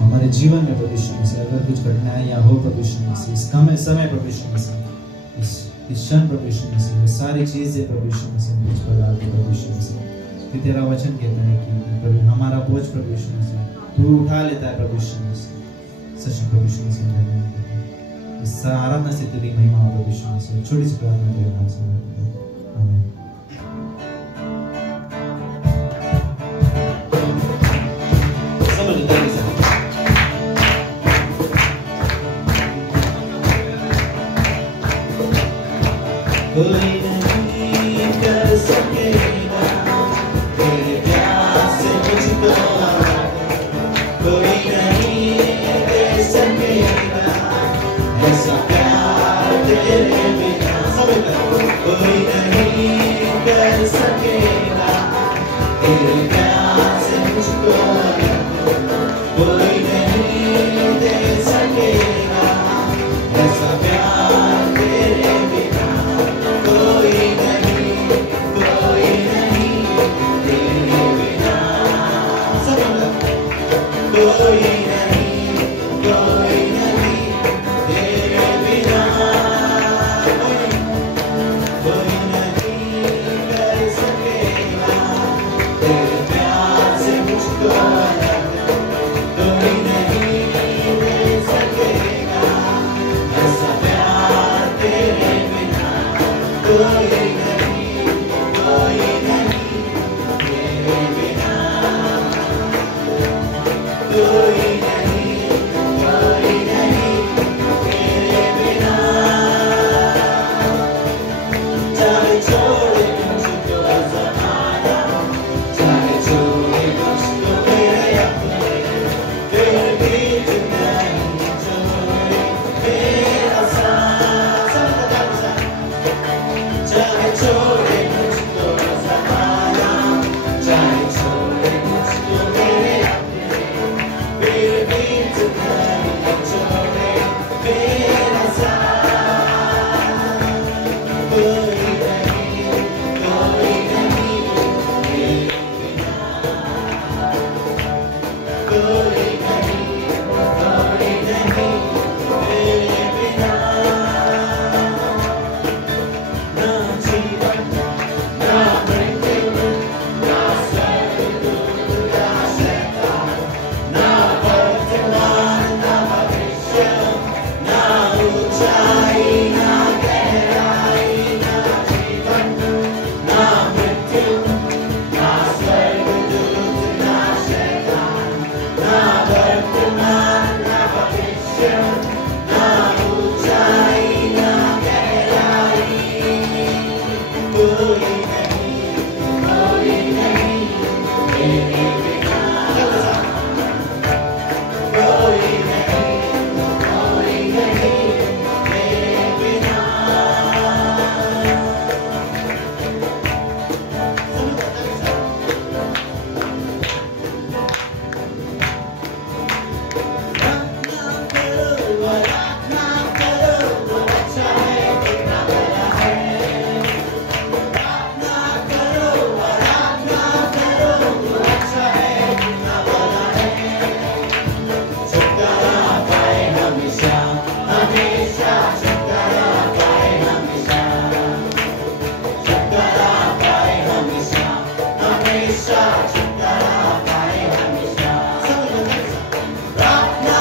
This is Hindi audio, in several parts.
हमारे जीवन में प्रभु यीशु मसीह अगर कुछ घटनाएं या हो प्रभु यीशु मसीह इस समय प्रभु यीशु मसीह इस क्षण प्रभु यीशु मसीह ये सारी चीजें प्रभु यीशु मसीह मुझ पर डाल दे प्रभु यीशु मसीह। कि तेरा वचन कहता है कि प्रभु हमारा बोझ प्रभु यीशु मसीह तू उठा लेता है प्रभु यीशु मसीह। सच प्रभु यीशु मसीह इस आराधना से तेरी महिमा हो प्रभु यीशु मसीह। छोटी सी प्रार्थना तेरे नाम से आमीन। कोई नहीं कर सकेगा तेरे प्यार से मुझको, कोई नहीं दे सकेगा ऐसा प्यार तेरे बिना। कोई नहीं कर सकेगा तेरे प्यार से मुझको, कोई नहीं दे सकेगा ऐसा प्यार तेरे बिना। कोई नहीं तेरे बिना, कोई नहीं तेरे बिना, कोई नहीं कर सकेगा तेरे प्यार से मुझको अलग, कोई नहीं दे सकेगा ऐसा प्यार तेरे बिना। कोई नहीं तेरे बिना, कोई नहीं तेरे बिना। चाहे छोड़े मुझको ज़माना, चाहे छोड़े मुझको मेरे अपने, फिर भी तू नहीं छोड़े मेरा साथ। चाहे छोड़े मुझको ज़माना, चाहे छोड़े मुझको मेरे अपने, फिर भी तू नहीं छोड़े मेरा साथ। कोई नहीं तेरे बिना, कोई नहीं तेरे बिना। ना जीवन ना मृत्यु ना स्वर्ग ना शैतान, ना वर्तमान ना भविष्य, ना ऊंचाई ना गहराई, ना जीवन ना मृत्यु ना स्वर्ग ना शैतान, ना वर्तमान ना भविष्य, ना ऊंचाई ना गहराई। कोई नहीं तेरे बिना, कोई नहीं तेरे बिना। प्रार्थना करो वो अच्छा है कितना बड़ा है, प्रार्थना करो वो अच्छा है कितना बड़ा है। छुटकारा पाए हमेशा हमेशा, छुटकारा पाए हमेशा, छुटकारा पाए हमेशा हमेशा, छुटकारा पाए हमेशा। प्रार्थना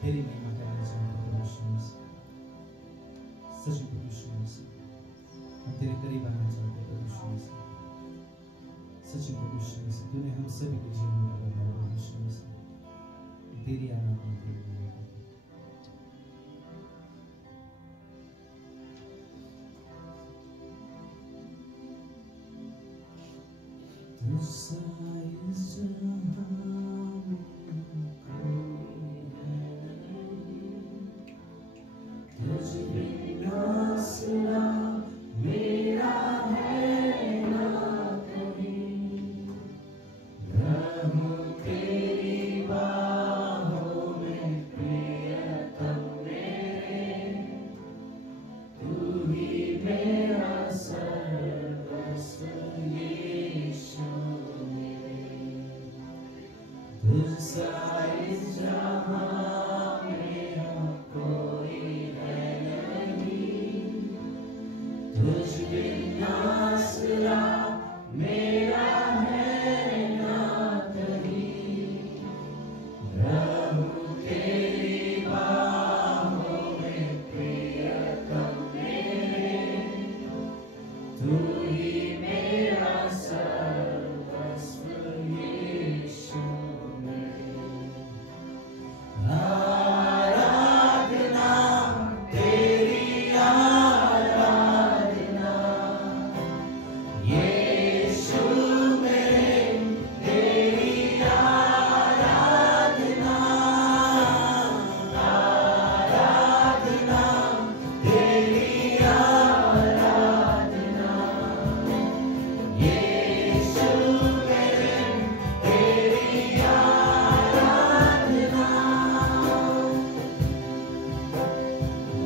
तेरी महिमा करना चाहते हैं प्रभु यीशु मसीह। सच में प्रभु यीशु मसीह हम तेरे करीब आना चाहते हैं प्रभु यीशु मसीह। सच में प्रभु यीशु मसीह तूने हम सभी के जीवन में बनाया प्रभु यीशु मसीह। तेरी आराधना तेरी महिमा। तुझसा इस जहां में कोई है नहीं, तुझ बिना सिवा मेरा है ना कहीं। रहूं तेरी बाहों में प्रियतम मेरे, तू ही मेरा सर्वस्व यीशु मेरे। तुझसा इस जहां में कोई है नहीं, तुझ बिना सिवा मेरा है ना कहीं। रहूं तेरी बाहों में प्रियतम मेरे, तू ही मेरा सर्वस्व यीशु मेरे। आराधना तेरी आराधना यीशु मेरे, तेरी आराधना। आराधना तेरी आराधना यीशु मेरे, तेरी आराधना।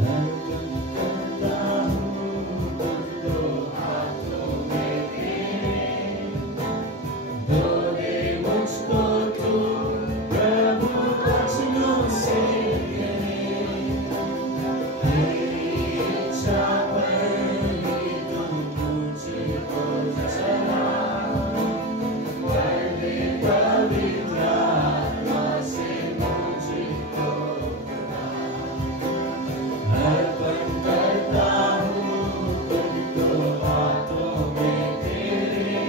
अर्पण करता हूँ तुझको हाथों में तेरे, दो दे मुझको तू प्रभु वचनों से तेरे। तेरी इच्छा पर ही तू मुझको चला, कर दे पवित्र आत्मा से मुझको खुदा। अर्पण करता हूँ तुझको हाथों में तेरे,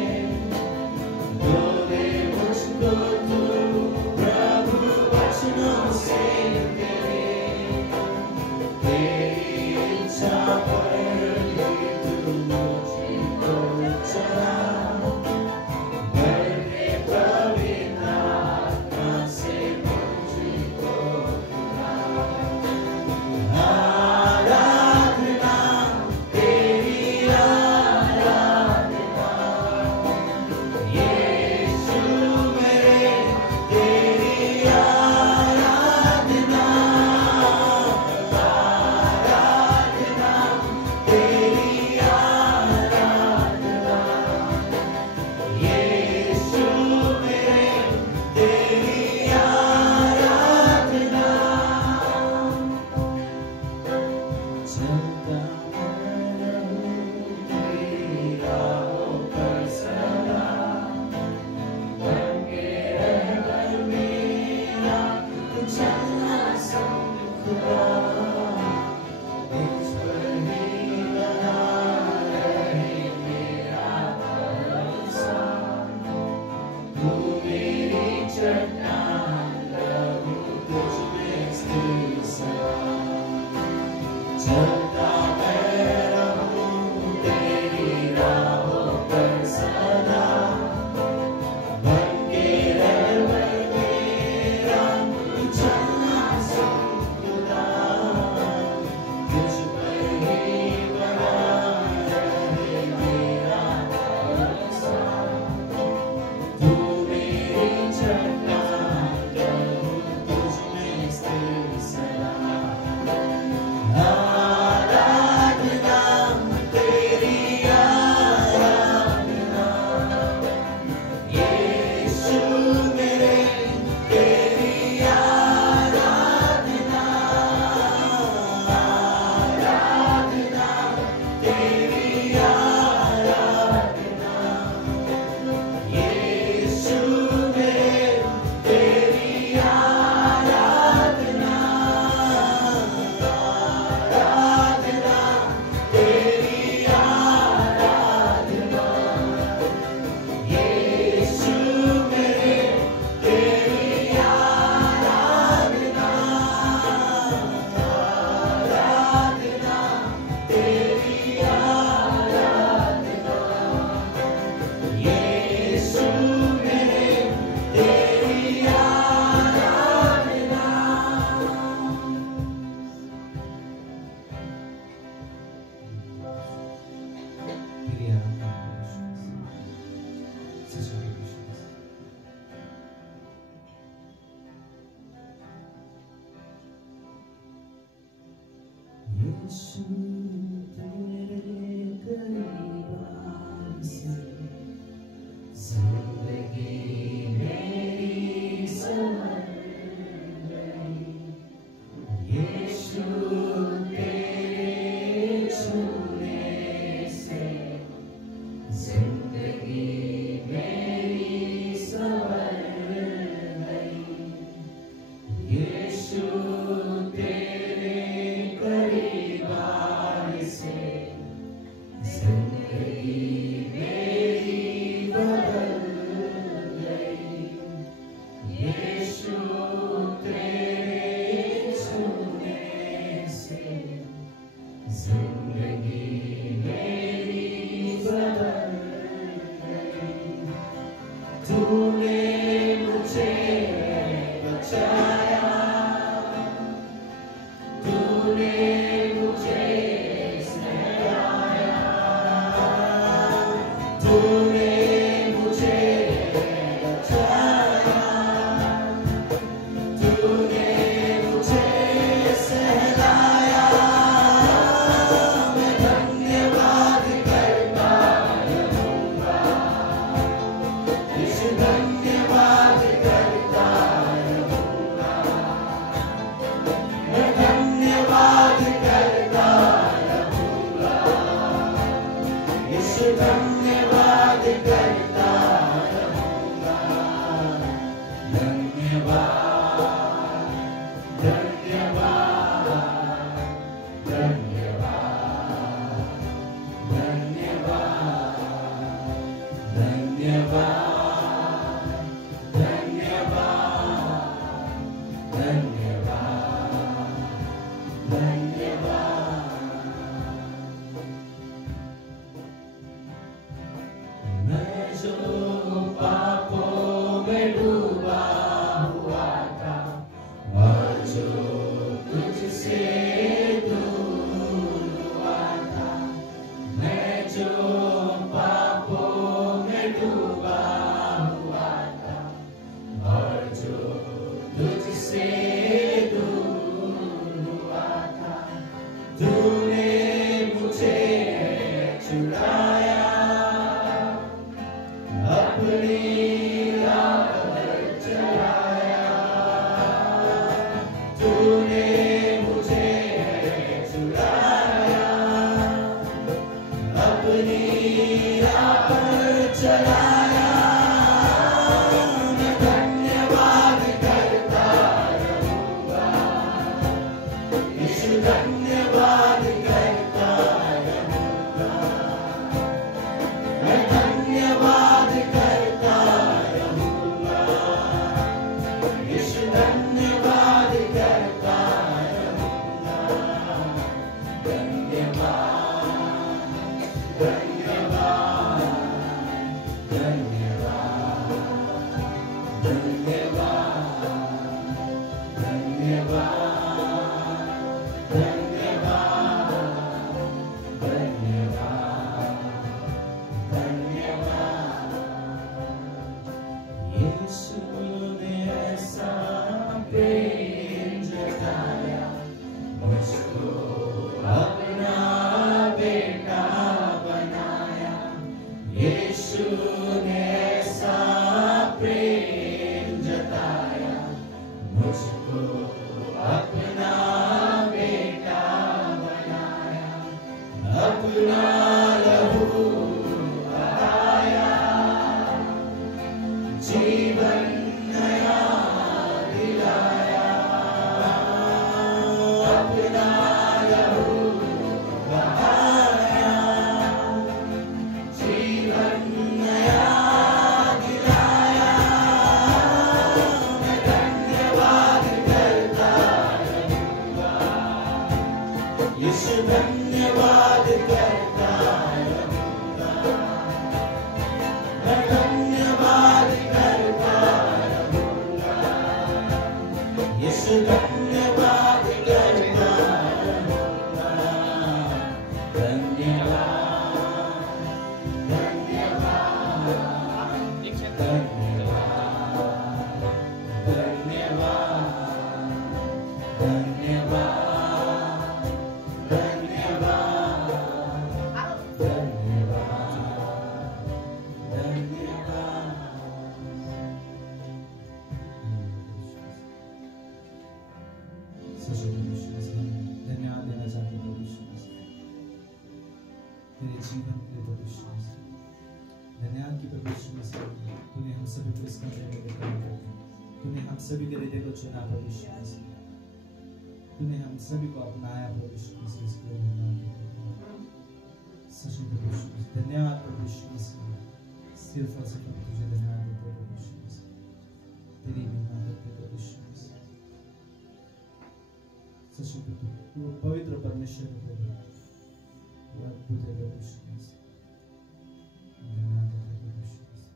दो दे मुझको तू प्रभु वचनों से तेरे। तेरी इच्छा पर ही तू मुझको चला, कर दे पवित्र आत्मा से मुझको खुदा। आराधना तेरी आराधना यीशु मेरे, तेरी आराधना। आराधना तेरी आराधना यीशु मेरे, तेरी आराधना। चलता मैं रहूं तेरी राहों पर सदा, बनके रहबर मेरा तू चलना संग खुदा। मुझ पर ही बना रहे मेरा भरोसा, तू मेरी चट्टान रहूं तुझ में स्थिर सदा। चलता मैं रहूं तेरी राहों पर सदा, बनके रहबर मेरा तू चलना संग खुदा। तुझ पर ही बना रहे मेरा भरोसा, तू मेरी चट्टान रहूं तुझ में स्थिर सदा। सच प्रभु यीशु मसीह हम धन्यवाद देना चाहते हैं प्रभु यीशु मसीह तेरे जीवन के लिए प्रभु यीशु मसीह। धन्यवाद की प्रभु यीशु मसीह तूने हम सभी को इस कमरे में लेकर तूने हम सभी के हृदय को चुना प्रभु यीशु मसीह। तूने हम सभी को अपनाया प्रभु यीशु मसीह। इसके लिए धन्यवाद सच में प्रभु यीशु मसीह। धन्यवाद प्रभु यीशु मसीह। सिर्फ और सिर्फ तुझे धन्यवाद देते हैं प्रभु यीशु मसीह। तेरी महिमा करते हैं प्रभु यीशु मसीह। सच में तू पवित्र परमेश्वर है प्रभु। तू अद्भुत है प्रभु यीशु मसीह। धन्यवाद देते हैं प्रभु यीशु मसीह।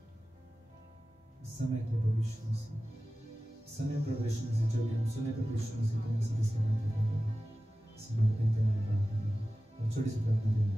इस समय के प्रभु यीशु मसीह समय प्रभु यीशु मसीह जो भी हम सुने प्रभु यीशु मसीह तुम सभी से बातें करो समर्पित हैं प्रार्थना और छोटी सी प्रार्थना देना है।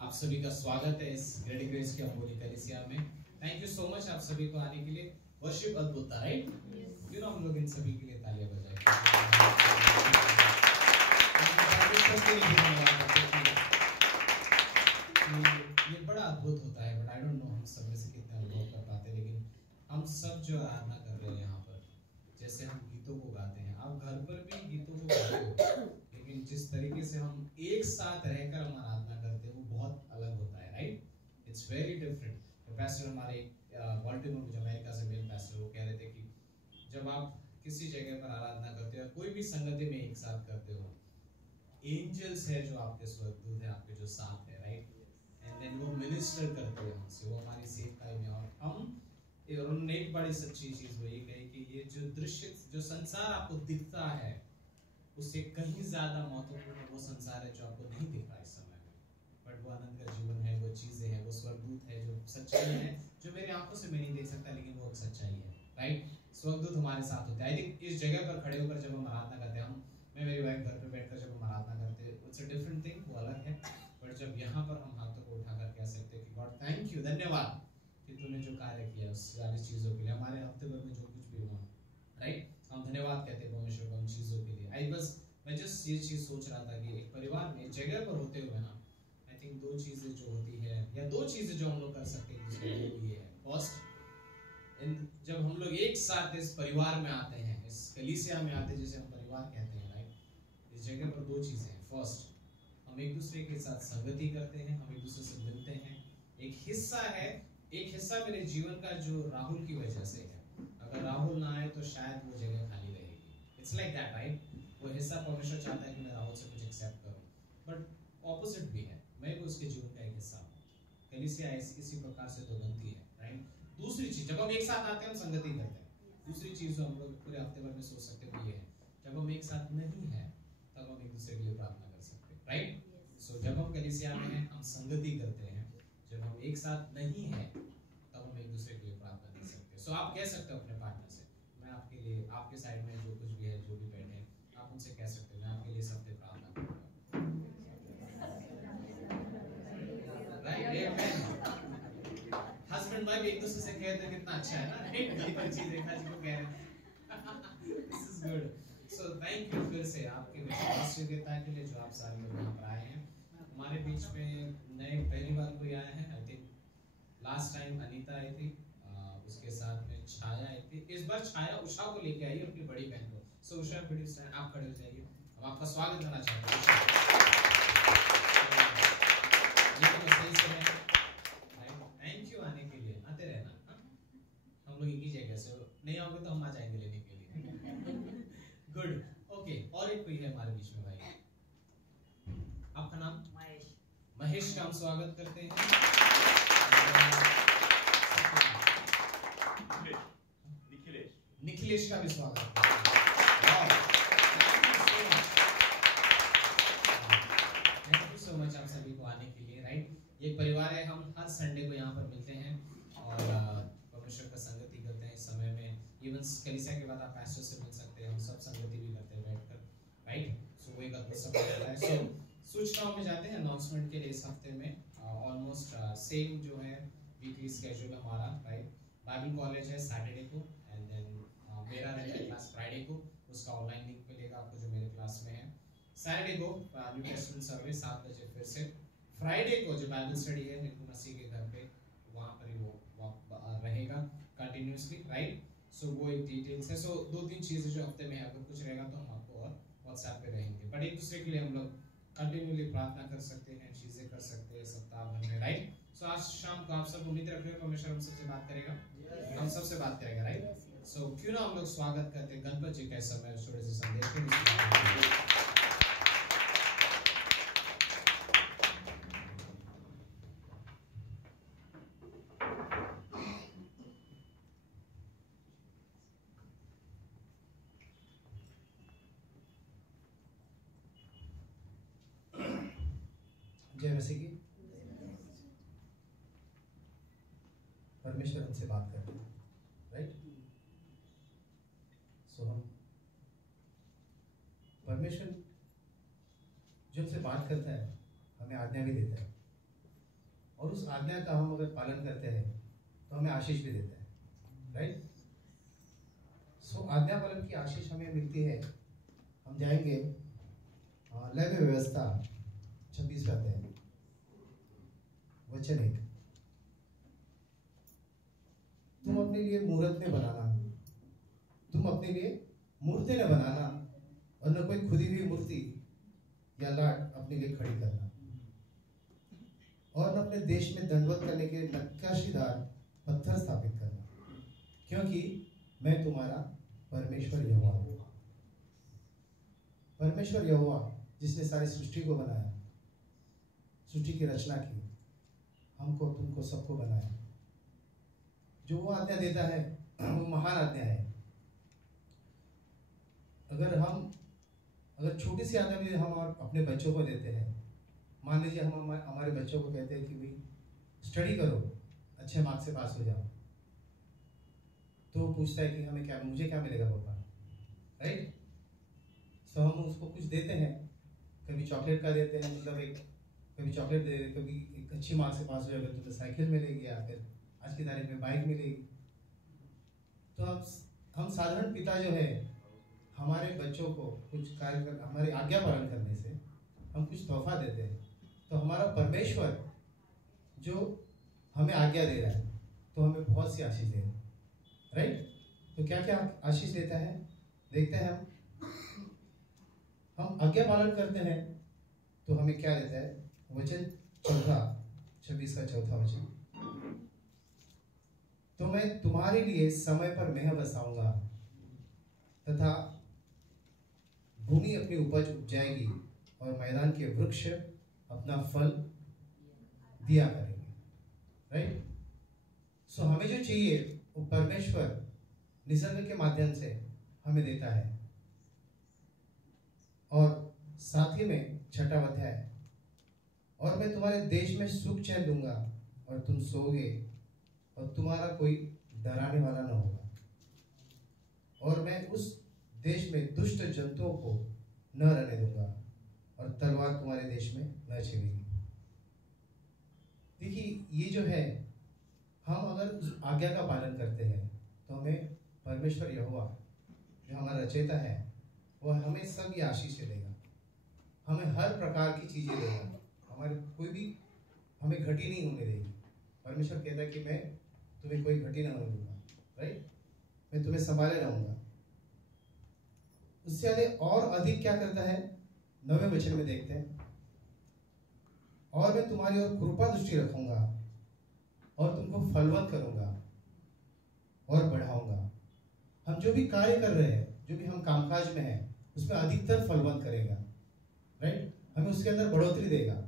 आप सभी का स्वागत है इस ग्रेट ग्रेस के अम्बोली कलीसिया में। थैंक यू सो मच आप सभी को आने के लिए। वर्शिप अद्भुत था, राइट? क्यों ना हम लोग इन सभी के लिए तालियां बजाएं। ये बड़ा अद्भुत होता है, बट आई डोंट नो हम सब में से कितना अनुभव कर पाते, लेकिन हम सब जो आराधना कर रहे हैं यहाँ पर, जैसे हम गीतों को गाते हैं, आप घर पर भी गीतों को गाते हो, लेकिन जिस तरीके से हम एक साथ रहकर हम आराधना करते हैं वो बहुत अलग होता है, right? It's very different. Pastor हमारे बाल्टीमोर में जो अमेरिका से मेल पैस्टर, वो कह रहे थे कि जब आप किसी जगह पर आराधना करते हो, कोई भी संगति में एक साथ करते हो, एंजल्स है जो आपके स्वर्गदूत है, आपके जो साथ है, राइट? एंड देन वो मिनिस्टर करते हैं हमसे, वो हमारी सेवकाई में। और हम उन्होंने एक बड़ी सच्ची चीज वो ये कही कि ये जो दृश्य, जो संसार आपको दिखता है, उससे कहीं ज्यादा महत्वपूर्ण वो संसार है जो आपको नहीं दिख रहा इस समय में, बट वो आनंद का जीवन है, वो चीजें हैं, वो स्वर्गदूत है, जो सच्चाई है, जो मेरी आंखों से मैं नहीं देख सकता, लेकिन वो सच्चाई है, राइट? स्वर्गदूत हमारे साथ होते हैं। आई थिंक इस जगह पर खड़े होकर जब हम आराधना करते हैं, मैं मेरी वाइफ घर पे बैठकर जब हम आराधना करते हैं, इट्स अ डिफरेंट थिंग, वो अलग है। बट जब यहाँ पर हम हाथों को उठाकर कह सकते हैं कि गॉड थैंक यू, धन्यवाद कि तूने जो कार्य किया उस सारी चीजों के लिए, हमारे हफ्ते भर में जो कुछ भी हुआ, राइट? हम धन्यवाद कहते हैं परमेश्वर को उन चीजों के लिए। मैं जस्ट ये चीज सोच रहा था कि एक परिवार में, एक जगह पर होते हुए ना, आई थिंक दो चीजें जो होती है, या दो चीजें जो हम लोग कर सकते हैं दूसरे लोग, ये है फर्स्ट, जब हम लोग एक साथ इस परिवार में आते हैं, इस कलीसिया में आते हैं, जिसे हम परिवार कहते हैं, राइट? इस जगह पर दो चीजें हैं। फर्स्ट, हम एक दूसरे के साथ संगति करते हैं, हम एक दूसरे से मिलते हैं। एक हिस्सा मेरे जीवन का जो राहुल की वजह से है, अगर राहुल ना आए तो शायद वो जगह खाली रहेगी। It's like that, right? वो हिस्सा परमेश्वर चाहता है कि मैं राहुल से कुछ एक्सेप्ट करूं, बट ऑपोजिट भी है, मैं भी उसके जीवन का एक हिस्सा हूं। कलीसिया इसी प्रकार से तो बनती है, राइट? दूसरी चीज, जब हम एक साथ आते हैं, हम संगति करते हैं। दूसरी चीज जो हम लोग पूरे हफ्ते भर में सोच सकते हैं वो ये है, जब हम एक साथ नहीं है तब हम एक दूसरे के लिए प्रार्थना कर सकते हैं, राइट? सो जब हम कलीसिया में हैं, हम संगति करते हैं। जब हम एक साथ नहीं है तब हम एक दूसरे के लिए प्रार्थना कर सकते हैं। सो आप कह सकते हो अपने पार्टनर से, मैं आपके लिए, आपके साइड में जो कुछ भी है, जो भी बैठे हैं, आप उनसे कह सकते हो, मैं आपके लिए सब पे प्रार्थना करूंगा, राइट? हस्बैंड वाइफ एक दूसरे से कहते हैं, कितना अच्छा है ना, राइट? चीज रेखा जी को कह रहे हैं, this is good. So thank you फिर से आपके विश्वास योग्यता के लिए, जो आप सारे लोग यहाँ पर आए हैं। हमारे बीच में नए पहली बार कोई आया है, I think last time Anita आई थी, उसके साथ में छाया आई थी। इस बार छाया उषा को लेके आई अपनी बड़ी बहन को। सो उषा, आप खड़े हो जाइए, हम आपका स्वागत करना चाहते हैं। थैंक यू आने के लिए, आते रहना, हम लोग एक ही जगह से, नहीं आओगे तो हम आ जाएंगे लेने के लिए। Good, okay. और एक कोई है हमारे बीच में भाई, आपका नाम? महेश का हम स्वागत करते हैं। निखिलेश का भी स्वागत थैंक यू सो मच आप सभी को आने के लिए, राइट? ये परिवार है, हम हर संडे को यहाँ पर मिलते हैं और परमेश्वर का संगति करते हैं। इस समय में इवन कलीसिया के बाद आप पैस्टर से मिल सकते हैं, हम सब संगति भी करते हैं बैठकर, राइट? सो वो एक अद्भुत समय रहता है। सूचनाओं में जाते हैं अनाउंसमेंट के लिए इस हफ्ते में ऑलमोस्ट सेम जो है वीकली स्केड्यूल हमारा, राइट। बाइबल कॉलेज है सैटरडे को, एंड देन मेरा रहता है क्लास फ्राइडे को, उसका ऑनलाइन लिंक मिलेगा आपको जो मेरे क्लास में है। सैटरडे को न्यू टेस्टमेंट सर्विस 7 बजे फिर से। फ्राइडे को जो बाइबल स्टडी है निकू मसीह के घर पे, वहाँ पर ही वो रहेगा कंटिन्यूसली, राइट। सो वो एक डिटेल्स है। सो 2-3 चीज़ें जो हफ्ते में अगर कुछ रहेगा तो हम आपको और व्हाट्सएप पे रहेंगे, बट एक दूसरे के लिए हम लोग कंटिन्यूली प्रार्थना कर सकते हैं, चीज़ें कर सकते हैं सप्ताह भर में, राइट। सो आज शाम को आप सब उम्मीद रख रहे हो परमेश्वर हम सबसे बात करेगा, हम सबसे बात करेगा, राइट। सो क्यों ना हम लोग स्वागत करते हैं गणपति जी का समय छोटे से संदेश के। जय मसीह की। परमेश्वर हमसे बात करते हैं, राइट। सो हम परमेश्वर जो हमसे बात करता है हमें आज्ञा भी देता है, और उस आज्ञा का हम अगर पालन करते हैं तो हमें आशीष भी देता है, राइट। सो आज्ञा पालन की आशीष हमें मिलती है। हम जाएंगे लय व्यवस्था 26 अध्याय वचन 1। तुम अपने लिए मूर्त न बनाना, तुम अपने लिए मूर्ति न बनाना, और न कोई खुदी हुई मूर्ति या लाट अपने लिए खड़ी करना, और न अपने देश में दंडवत करने के नक्काशीदार पत्थर स्थापित करना, क्योंकि मैं तुम्हारा परमेश्वर यहोवा हूँ। परमेश्वर यहोवा जिसने सारी सृष्टि को बनाया, सृष्टि की रचना की, हमको तुमको सबको बनाया, जो वो आज्ञा देता है वो महान आज्ञा है। अगर छोटी सी आज्ञा भी हम अपने बच्चों को देते हैं, मान लीजिए हम हमारे बच्चों को कहते हैं कि भाई स्टडी करो, अच्छे मार्क्स से पास हो जाओ, तो वो पूछता है कि मुझे क्या मिलेगा पापा, राइट। सो हम उसको कुछ देते हैं, कभी चॉकलेट का देते हैं, मतलब कभी चॉकलेट दे रहे, कभी एक अच्छी मार्क्स से पास हो जाएगा तो साइकिल मिलेगी, या फिर आज की तारीख में बाइक मिलेगी। तो हम साधारण पिता जो है हमारे बच्चों को कुछ कार्य कर, हमारी आज्ञा पालन करने से हम कुछ तोहफा देते हैं, तो हमारा परमेश्वर जो हमें आज्ञा दे रहा है तो हमें बहुत सी आशीष दे रहा है, राइट। तो क्या क्या आशीष देता है देखते हैं। हम आज्ञा पालन करते हैं तो हमें क्या देता है। वचन 26 का 4 वचन, तो मैं तुम्हारे लिए समय पर मेह बसाऊंगा, तथा भूमि अपनी उपज उपजाएगी, और मैदान के वृक्ष अपना फल दिया करेंगे, राइट। सो हमें जो चाहिए वो परमेश्वर निसर्ग के माध्यम से हमें देता है। और साथ ही में 6वां अध्याय, और मैं तुम्हारे देश में सुख चैन दूंगा, और तुम सोओगे, और तुम्हारा कोई डराने वाला न होगा, और मैं उस देश में दुष्ट जंतुओं को न रहने दूंगा, और तलवार तुम्हारे देश में न छिड़ेगी। देखिए ये जो है, हम अगर उस आज्ञा का पालन करते हैं तो हमें परमेश्वर यहोवा जो हमारा रचयिता है वह हमें सब ये आशीष देगा, हमें हर प्रकार की चीजें देगा, हमारे कोई भी हमें घटी नहीं होने देगी। परमेश्वर कहता है कि मैं तुम्हें कोई घटी ना होने दूंगा, राइट। मैं तुम्हें संभाले रहूंगा। उससे अधिक और अधिक क्या करता है, 9वें वचन में देखते हैं, और मैं तुम्हारी ओर कृपा दृष्टि रखूंगा, और तुमको फलवंत करूंगा और बढ़ाऊंगा। हम जो भी कार्य कर रहे हैं, जो भी हम कामकाज में हैं, उसमें अधिकतर फलवंत करेगा, राइट। हमें उसके अंदर बढ़ोतरी देगा।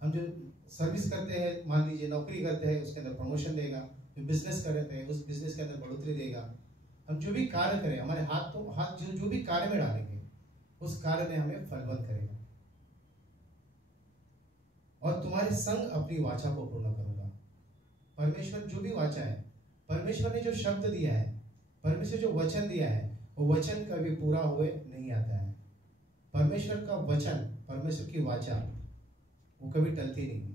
हम जो सर्विस करते हैं, मान लीजिए नौकरी करते हैं, उसके अंदर प्रमोशन देगा। जो बिजनेस करते हैं उस बिजनेस के अंदर बढ़ोतरी देगा। हम जो भी कार्य करें, हमारे हाथ जो भी कार्य में डालेंगे उस कार्य में हमें फलवंत करेगा। और तुम्हारे संग अपनी वाचा को पूर्ण करूंगा। परमेश्वर जो भी वाचा है, परमेश्वर ने जो शब्द दिया है, परमेश्वर जो वचन दिया है, वो वचन कभी पूरा हुए नहीं आता है। परमेश्वर का वचन, परमेश्वर की वाचा वो कभी टलती नहीं है,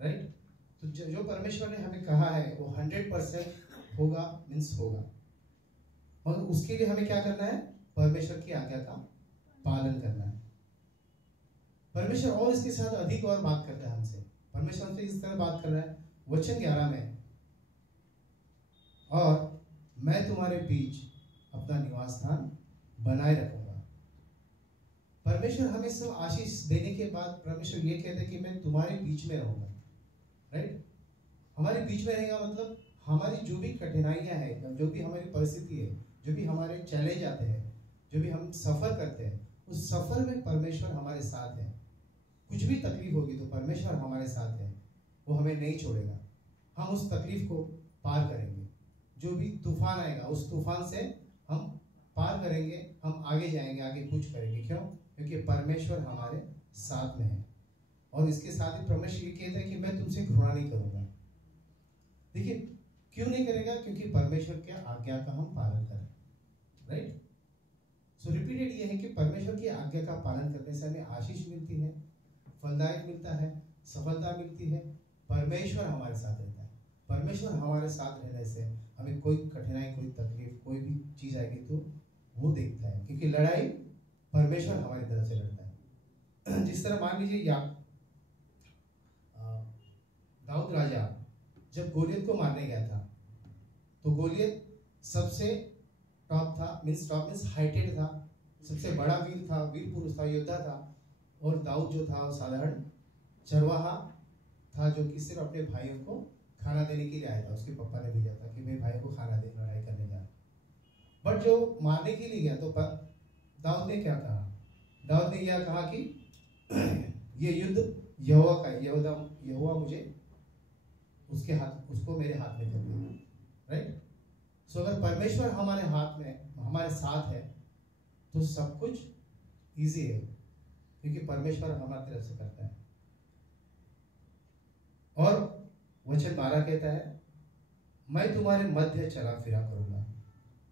राइट। तो जो परमेश्वर ने हमें कहा है वो 100% होगा, मीन्स होगा। मगर उसके लिए हमें क्या करना है? परमेश्वर की आज्ञा का पालन करना है। परमेश्वर और इसके साथ अधिक और बात करता है हमसे। परमेश्वर हमसे इस तरह बात कर रहा है वचन 11 में, और मैं तुम्हारे बीच अपना निवास स्थान बनाए रखूंगा। परमेश्वर हमें सब आशीष देने के बाद परमेश्वर ये कहते हैं कि मैं तुम्हारे बीच में रहूंगा, राइट। हमारे बीच में रहेगा मतलब हमारी जो भी कठिनाइयां हैं, जो भी हमारी परिस्थिति है, जो भी हमारे चैलेंज आते हैं, जो भी हम सफर करते हैं, उस सफर में परमेश्वर हमारे साथ है। कुछ भी तकलीफ होगी तो परमेश्वर हमारे साथ है, वो हमें नहीं छोड़ेगा। हम उस तकलीफ को पार करेंगे। जो भी तूफान आएगा उस तूफान से हम पार करेंगे, हम आगे जाएंगे, आगे कुछ करेंगे। क्यों? क्योंकि परमेश्वर हमारे साथ में है। और इसके साथ ही परमेश्वर ये कहता है कि मैं तुमसे घृणा नहीं करूंगा। देखिए क्यों नहीं करेगा? क्योंकि परमेश्वर के आज्ञा का हम पालन करें, राइट। सो रिपीटेड ये है कि परमेश्वर की आज्ञा का पालन करने से हमें आशीष मिलती है, फलदायक मिलता है, सफलता मिलती है। परमेश्वर हमारे साथ रहता है। परमेश्वर हमारे साथ रहने से हमें कोई कठिनाई, कोई तकलीफ, कोई भी चीज आएगी तो वो देखता है, क्योंकि लड़ाई परमेश्वर हमारी तरफ से लड़ता है। जिस तरह मान लीजिए दाऊद राजा जब गोलियत को मारने गया था, तो गोलियत सबसे टॉप था, मीन्स हाइटेड था, सबसे बड़ा वीर था, वीर पुरुष था, योद्धा था। और दाऊद जो था वो साधारण चरवाहा था, जो कि सिर्फ अपने भाइयों को खाना देने के लिए आया था। उसके पापा ने भेजा था कि मेरे भाई को खाना दे, लड़ाई करने जा। बट जो मारने के लिए गया तो दाऊद ने क्या कहा? दाऊद ने यह कहा कि ये युद्ध यहोवा का, यहोवा मुझे उसको मेरे हाथ में कर दिया, राइट। सो अगर परमेश्वर हमारे हाथ में, हमारे साथ है, तो सब कुछ इजी है, क्योंकि परमेश्वर हमारी तरफ से करता है। और वचन 12 कहता है, मैं तुम्हारे मध्य चला फिरा करूंगा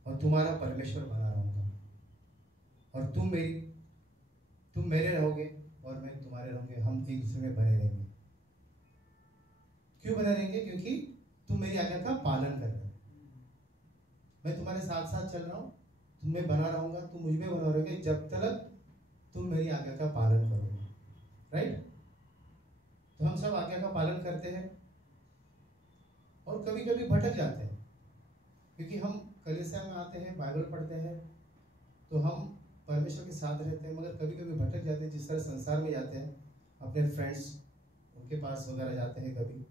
और तुम्हारा परमेश्वर बना रहूंगा, और तुम मेरे रहोगे और मैं तुम्हारे रहूंगे। हम एक दूसरे में बने रहेंगे। क्यों बने रहेंगे? क्योंकि तुम मेरी आज्ञा का पालन कर रहे हो। मैं तुम्हारे साथ साथ चल रहा हूं, तुम्हें बना रहूंगा, तुम मुझ में बना रहोगे जब तक तुम मेरी आज्ञा का पालन करोगे, राइट। तो हम सब आज्ञा का पालन करते हैं और कभी कभी भटक जाते हैं, क्योंकि हम कलीसिया में आते हैं, बाइबल पढ़ते हैं, तो हम परमेश्वर के साथ रहते हैं, मगर कभी कभी भटक जाते हैं। जिस तरह संसार में जाते हैं, अपने फ्रेंड्स उनके पास वगैरह जाते हैं कभी,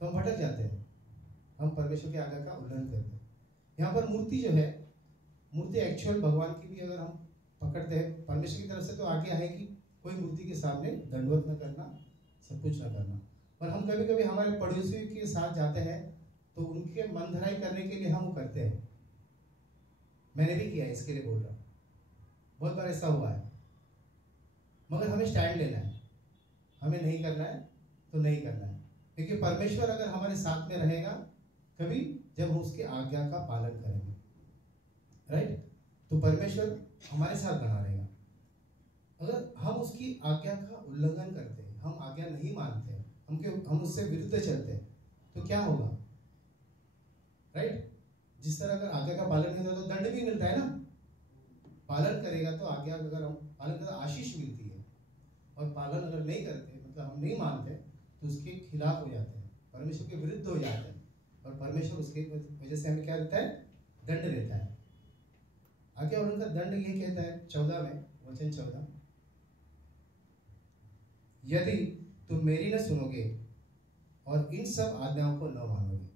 तो हम भटक जाते हैं, हम परमेश्वर की आज्ञा का उल्लंघन करते हैं। यहाँ पर मूर्ति जो है, मूर्ति एक्चुअल भगवान की भी अगर हम पकड़ते हैं, परमेश्वर की तरफ से तो आज्ञा है कि कोई मूर्ति के सामने दंडवत न करना, सब कुछ न करना। पर हम कभी कभी हमारे पड़ोसियों के साथ जाते हैं तो उनके मन धराई करने के लिए हम वो करते हैं। मैंने भी किया है, इसके लिए बोल रहा हूँ, बहुत बार ऐसा हुआ है। मगर हमें स्टैंड लेना है, हमें नहीं करना है तो नहीं करना है, क्योंकि परमेश्वर अगर हमारे साथ में रहेगा कभी, जब हम उसकी आज्ञा का पालन करेंगे, राइट। तो परमेश्वर हमारे साथ बना रहेगा। अगर हम उसकी आज्ञा का उल्लंघन करते हैं, हम आज्ञा नहीं मानते हैं, हम उससे विरुद्ध चलते हैं, तो क्या होगा, राइट। जिस तरह अगर आज्ञा का पालन नहीं होता तो दंड भी मिलता है ना। पालन करेगा तो आज्ञा, अगर हम पालन करते आशीष मिलती है, और पालन अगर नहीं करते, मतलब हम नहीं मानते, तो उसके खिलाफ हो जाते हैं, परमेश्वर के विरुद्ध हो जाते हैं, और परमेश्वर उसके वजह से हमें क्या देता है? दंड देता है। आगे और उनका दंड ये कहता है 14 में, वचन 14, यदि तुम मेरी न सुनोगे और इन सब आज्ञाओं को न मानोगे।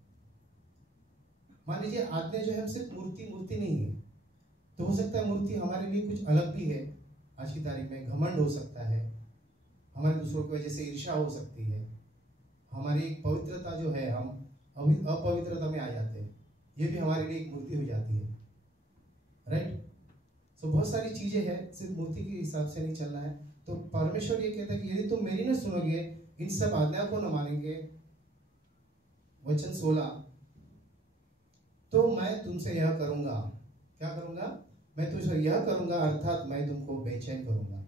मान लीजिए आज्ञा जो है सिर्फ मूर्ति नहीं है, तो हो सकता है मूर्ति हमारे लिए कुछ अलग भी है। आज की तारीख में घमंड हो सकता है, हमारे दूसरों की वजह से ईर्ष्या हो सकती है, हमारी पवित्रता जो है, हम अभी अपवित्रता में आ जाते हैं, ये भी हमारे लिए एक मूर्ति हो जाती है, राइट। तो बहुत सारी चीजें हैं, सिर्फ मूर्ति के हिसाब से नहीं चलना है। तो परमेश्वर ये कहता है कि यदि तुम मेरी न सुनोगे, इन सब आज्ञा को न मानेंगे, वचन 16, तो मैं तुमसे यह करूंगा। क्या करूंगा? मैं तुमसे यह करूंगा, अर्थात मैं तुमको बेचैन करूंगा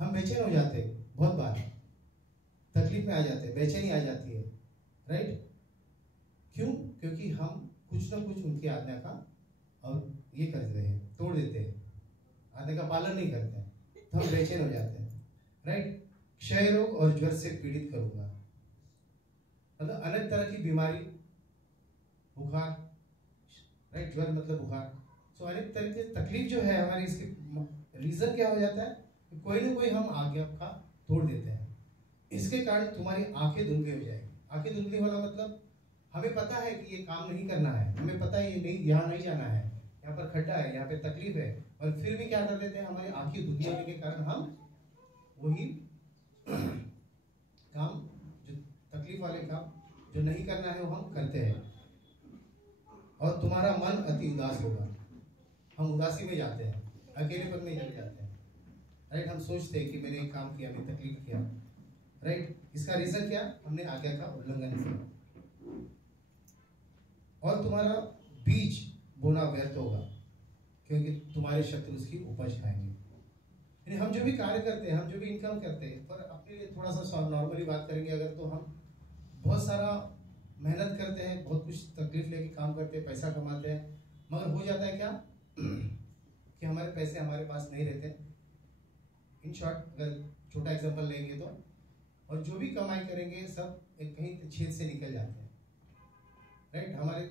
हम बेचैन हो जाते हैं, बहुत बार तकलीफ में आ जाते हैं, बेचैनी आ जाती है, राइट? क्यों? क्योंकि हम कुछ ना कुछ उनकी आज्ञा का और ये करते हैं, तोड़ देते हैं, आज्ञा का पालन नहीं करते हैं, तो हम बेचैन हो जाते हैं, राइट? क्षय रोग और ज्वर से पीड़ित करूंगा, मतलब अनेक तरह की बीमारी, बुखार, राइट? ज्वर मतलब बुखार। सो अनेक तरह की तकलीफ जो है हमारी, इसके रीजन क्या हो जाता है? कोई ना कोई हम आज्ञा का तोड़ देते हैं। इसके कारण तुम्हारी आंखें धुंधली हो जाएगी। आंखें धुंधली होना मतलब हमें पता है कि ये काम नहीं करना है, हमें पता है ये नहीं, यहाँ नहीं जाना है, यहाँ पर खड्डा है, यहाँ पे तकलीफ है, और फिर भी क्या कर देते हैं? हमारी आंखें धुंधली होने के कारण हम वही काम, जो तकलीफ वाले काम जो नहीं करना है वो हम करते हैं, और तुम्हारा मन अति उदास होगा। हम उदासी में जाते हैं, अकेलेपन में चले जाते हैं, राइट? हम सोचते हैं कि मैंने एक काम किया, मैंने तकलीफ किया, राइट? इसका रीजन क्या? हमने आज्ञा का उल्लंघन किया। और तुम्हारा बीज बोना व्यर्थ होगा, क्योंकि तुम्हारे शत्रु उसकी उपज खाएंगे। यानी हम जो भी कार्य करते हैं, हम जो भी इनकम करते हैं, पर अपने लिए थोड़ा सा नॉर्मली बात करेंगे अगर, तो हम बहुत सारा मेहनत करते हैं, बहुत कुछ तकलीफ लेके काम करते हैं, पैसा कमाते हैं, मगर हो जाता है क्या कि हमारे पैसे हमारे पास नहीं रहते। इन शॉर्ट अगर छोटा एग्जांपल लेंगे तो, और जो भी कमाई करेंगे सब एक कहीं छेद से निकल जाते हैं, राइट? हमारे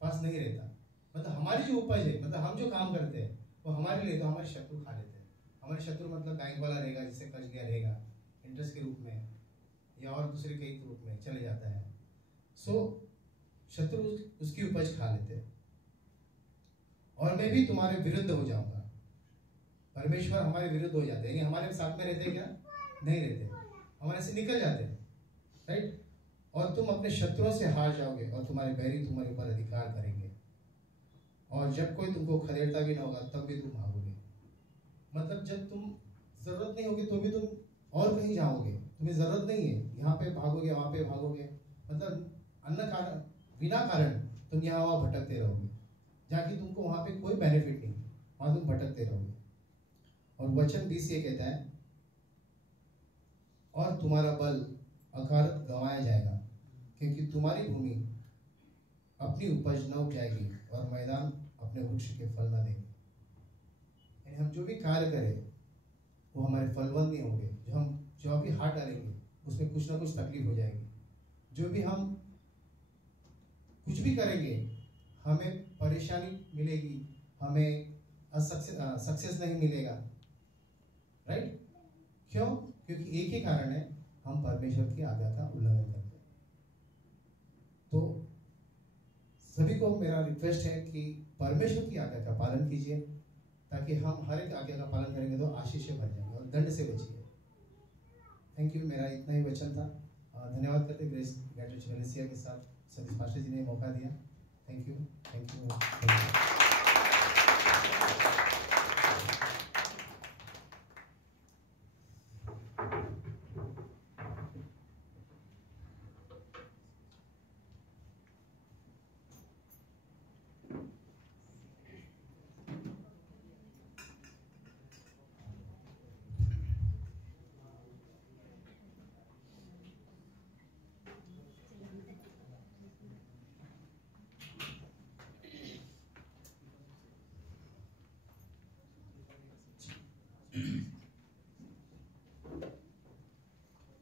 पास नहीं रहता। मतलब हमारी जो उपज है, मतलब हम जो काम करते हैं वो हमारे लिए तो हमारे शत्रु खा लेते हैं। हमारे शत्रु मतलब बैंक वाला रहेगा, जिससे कर्ज लिया रहेगा, इंटरेस्ट के रूप में या और दूसरे कई रूप में चले जाता है। सो शत्रु उसकी उपज खा लेते हैं। और मैं भी तुम्हारे विरुद्ध हो जाऊंगा। परमेश्वर हमारे विरुद्ध हो जाते हैं, यानी हमारे साथ में रहते हैं क्या? नहीं रहते, हमारे से निकल जाते हैं, राइट? और तुम अपने शत्रुओं से हार जाओगे और तुम्हारे बैरी तुम्हारे ऊपर अधिकार करेंगे, और जब कोई तुमको खदेड़ता भी ना होगा तब भी तुम भागोगे। मतलब जब तुम जरूरत नहीं होगी तो भी तुम और कहीं जाओगे, तुम्हें जरूरत नहीं है, यहाँ पे भागोगे, वहां पे भागोगे, मतलब अन्य कारण, बिना कारण तुम यहाँ वहां भटकते रहोगे, जाकि तुमको वहां पे कोई बेनिफिट नहीं, वहां तुम भटकते रहोगे। और वचन 20 ये कहता है, और तुम्हारा बल अकारत गंवाया जाएगा, क्योंकि तुम्हारी भूमि अपनी उपज न उपजाएगी और मैदान अपने वृक्ष के फल न देंगे। यानी हम जो भी कार्य करें वो हमारे फलवंत नहीं होंगे। जो भी हाथ डालेंगे उसमें कुछ ना कुछ तकलीफ हो जाएगी। जो भी हम कुछ भी करेंगे हमें परेशानी मिलेगी, हमें सक्सेस नहीं मिलेगा, राइट? क्यों? क्योंकि एक ही कारण है, हम परमेश्वर की आज्ञा का उल्लंघन करते हैं। तो सभी को मेरा रिक्वेस्ट है कि परमेश्वर की आज्ञा का पालन कीजिए, ताकि हम हर एक आज्ञा का पालन करेंगे तो आशीष से भर जाएंगे और दंड से बचिए। Thank you. मेरा इतना ही वचन था। धन्यवाद करते ग्रेस गैटरेज वेलेंसिया के साथ सतीश पास्टर जी ने मौका दिया। Thank you, thank you, thank you.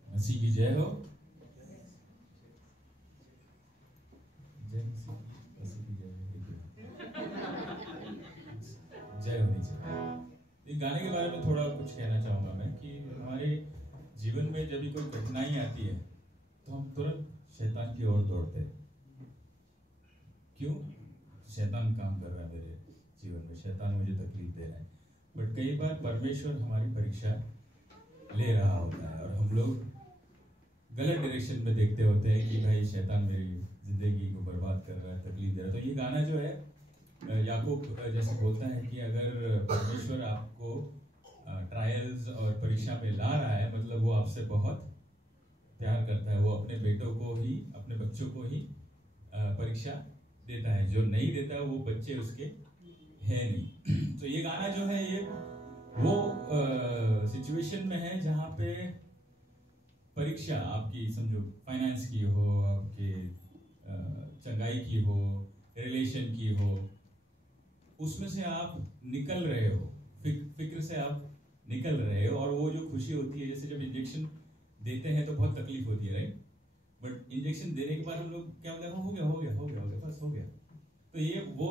मसीह की जय हो। जय मसीह की जय होनी चाहिए। इस गाने के बारे में थोड़ा कुछ कहना चाहूंगा मैं कि हमारे जीवन में जब भी कोई कठिनाई आती है तो हम तुरंत शैतान की ओर दौड़ते हैं। क्यों? शैतान काम कर रहा है मेरे जीवन में, शैतान मुझे तकलीफ दे रहा है। बट कई बार परमेश्वर हमारी परीक्षा ले रहा होता है और हम लोग गलत डायरेक्शन में देखते होते हैं कि भाई शैतान मेरी जिंदगी को बर्बाद कर रहा है, तकलीफ दे रहा है। तो ये गाना जो है याकूब जैसे बोलता है कि अगर परमेश्वर आपको ट्रायल्स और परीक्षा में ला रहा है, मतलब वो आपसे बहुत प्यार करता है। वो अपने बेटों को ही, अपने बच्चों को ही परीक्षा देता है। जो नहीं देता वो बच्चे उसके है नहीं। तो ये गाना जो है ये वो सिचुएशन में है जहाँ पे परीक्षा आपकी समझो फाइनेंस की हो, आपके चंगाई की हो, रिलेशन की हो, उसमें से आप निकल रहे हो, फिक्र से आप निकल रहे हो, और वो जो खुशी होती है, जैसे जब इंजेक्शन देते हैं तो बहुत तकलीफ होती है, राइट? बट इंजेक्शन देने के बाद हम लोग क्या बोलते हैं, हो गया हो गया हो गया हो गया, बस हो गया। तो ये वो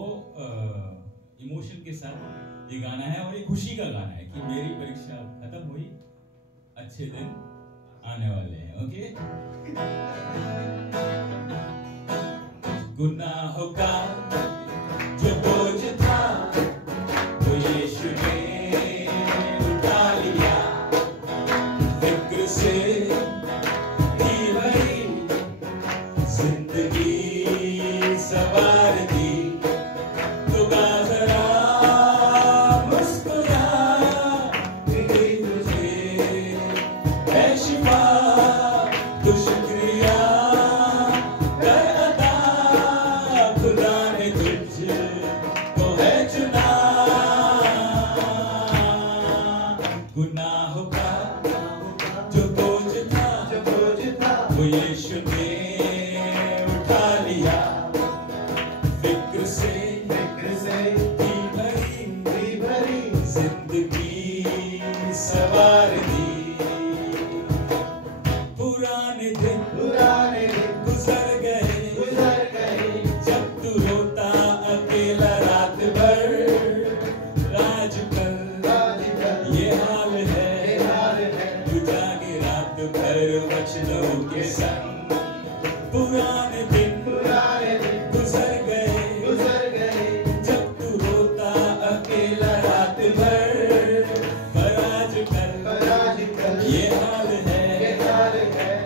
इमोशन के साथ ये गाना है, और ये खुशी का गाना है कि मेरी परीक्षा खत्म हुई, अच्छे दिन आने वाले हैं। ओके, गुनाहों का जो बोझ था वो यीशु ने उठा लिया, फिक्र से दी भरी जिंदगी सवार दी, तो जरा मुस्कुरा, मिली तुझे है शिफा, तो शुक्रिया कर अदा, खुदा ने तुझको है चुना, गुनाहों का जो बोझ था वो यीशु ने उठा लिया, फिक्र से दी भरी जिंदगी सवार दी, पुराने दिन गुजर गए, जब तू रोता अकेला रात भर, राज कर ये हाल है, तू जागे रात भर वचनों के संग, पुराने दिन गुजर गए, जब तू रोता अकेला रात भर, फराज कर ये हाल है,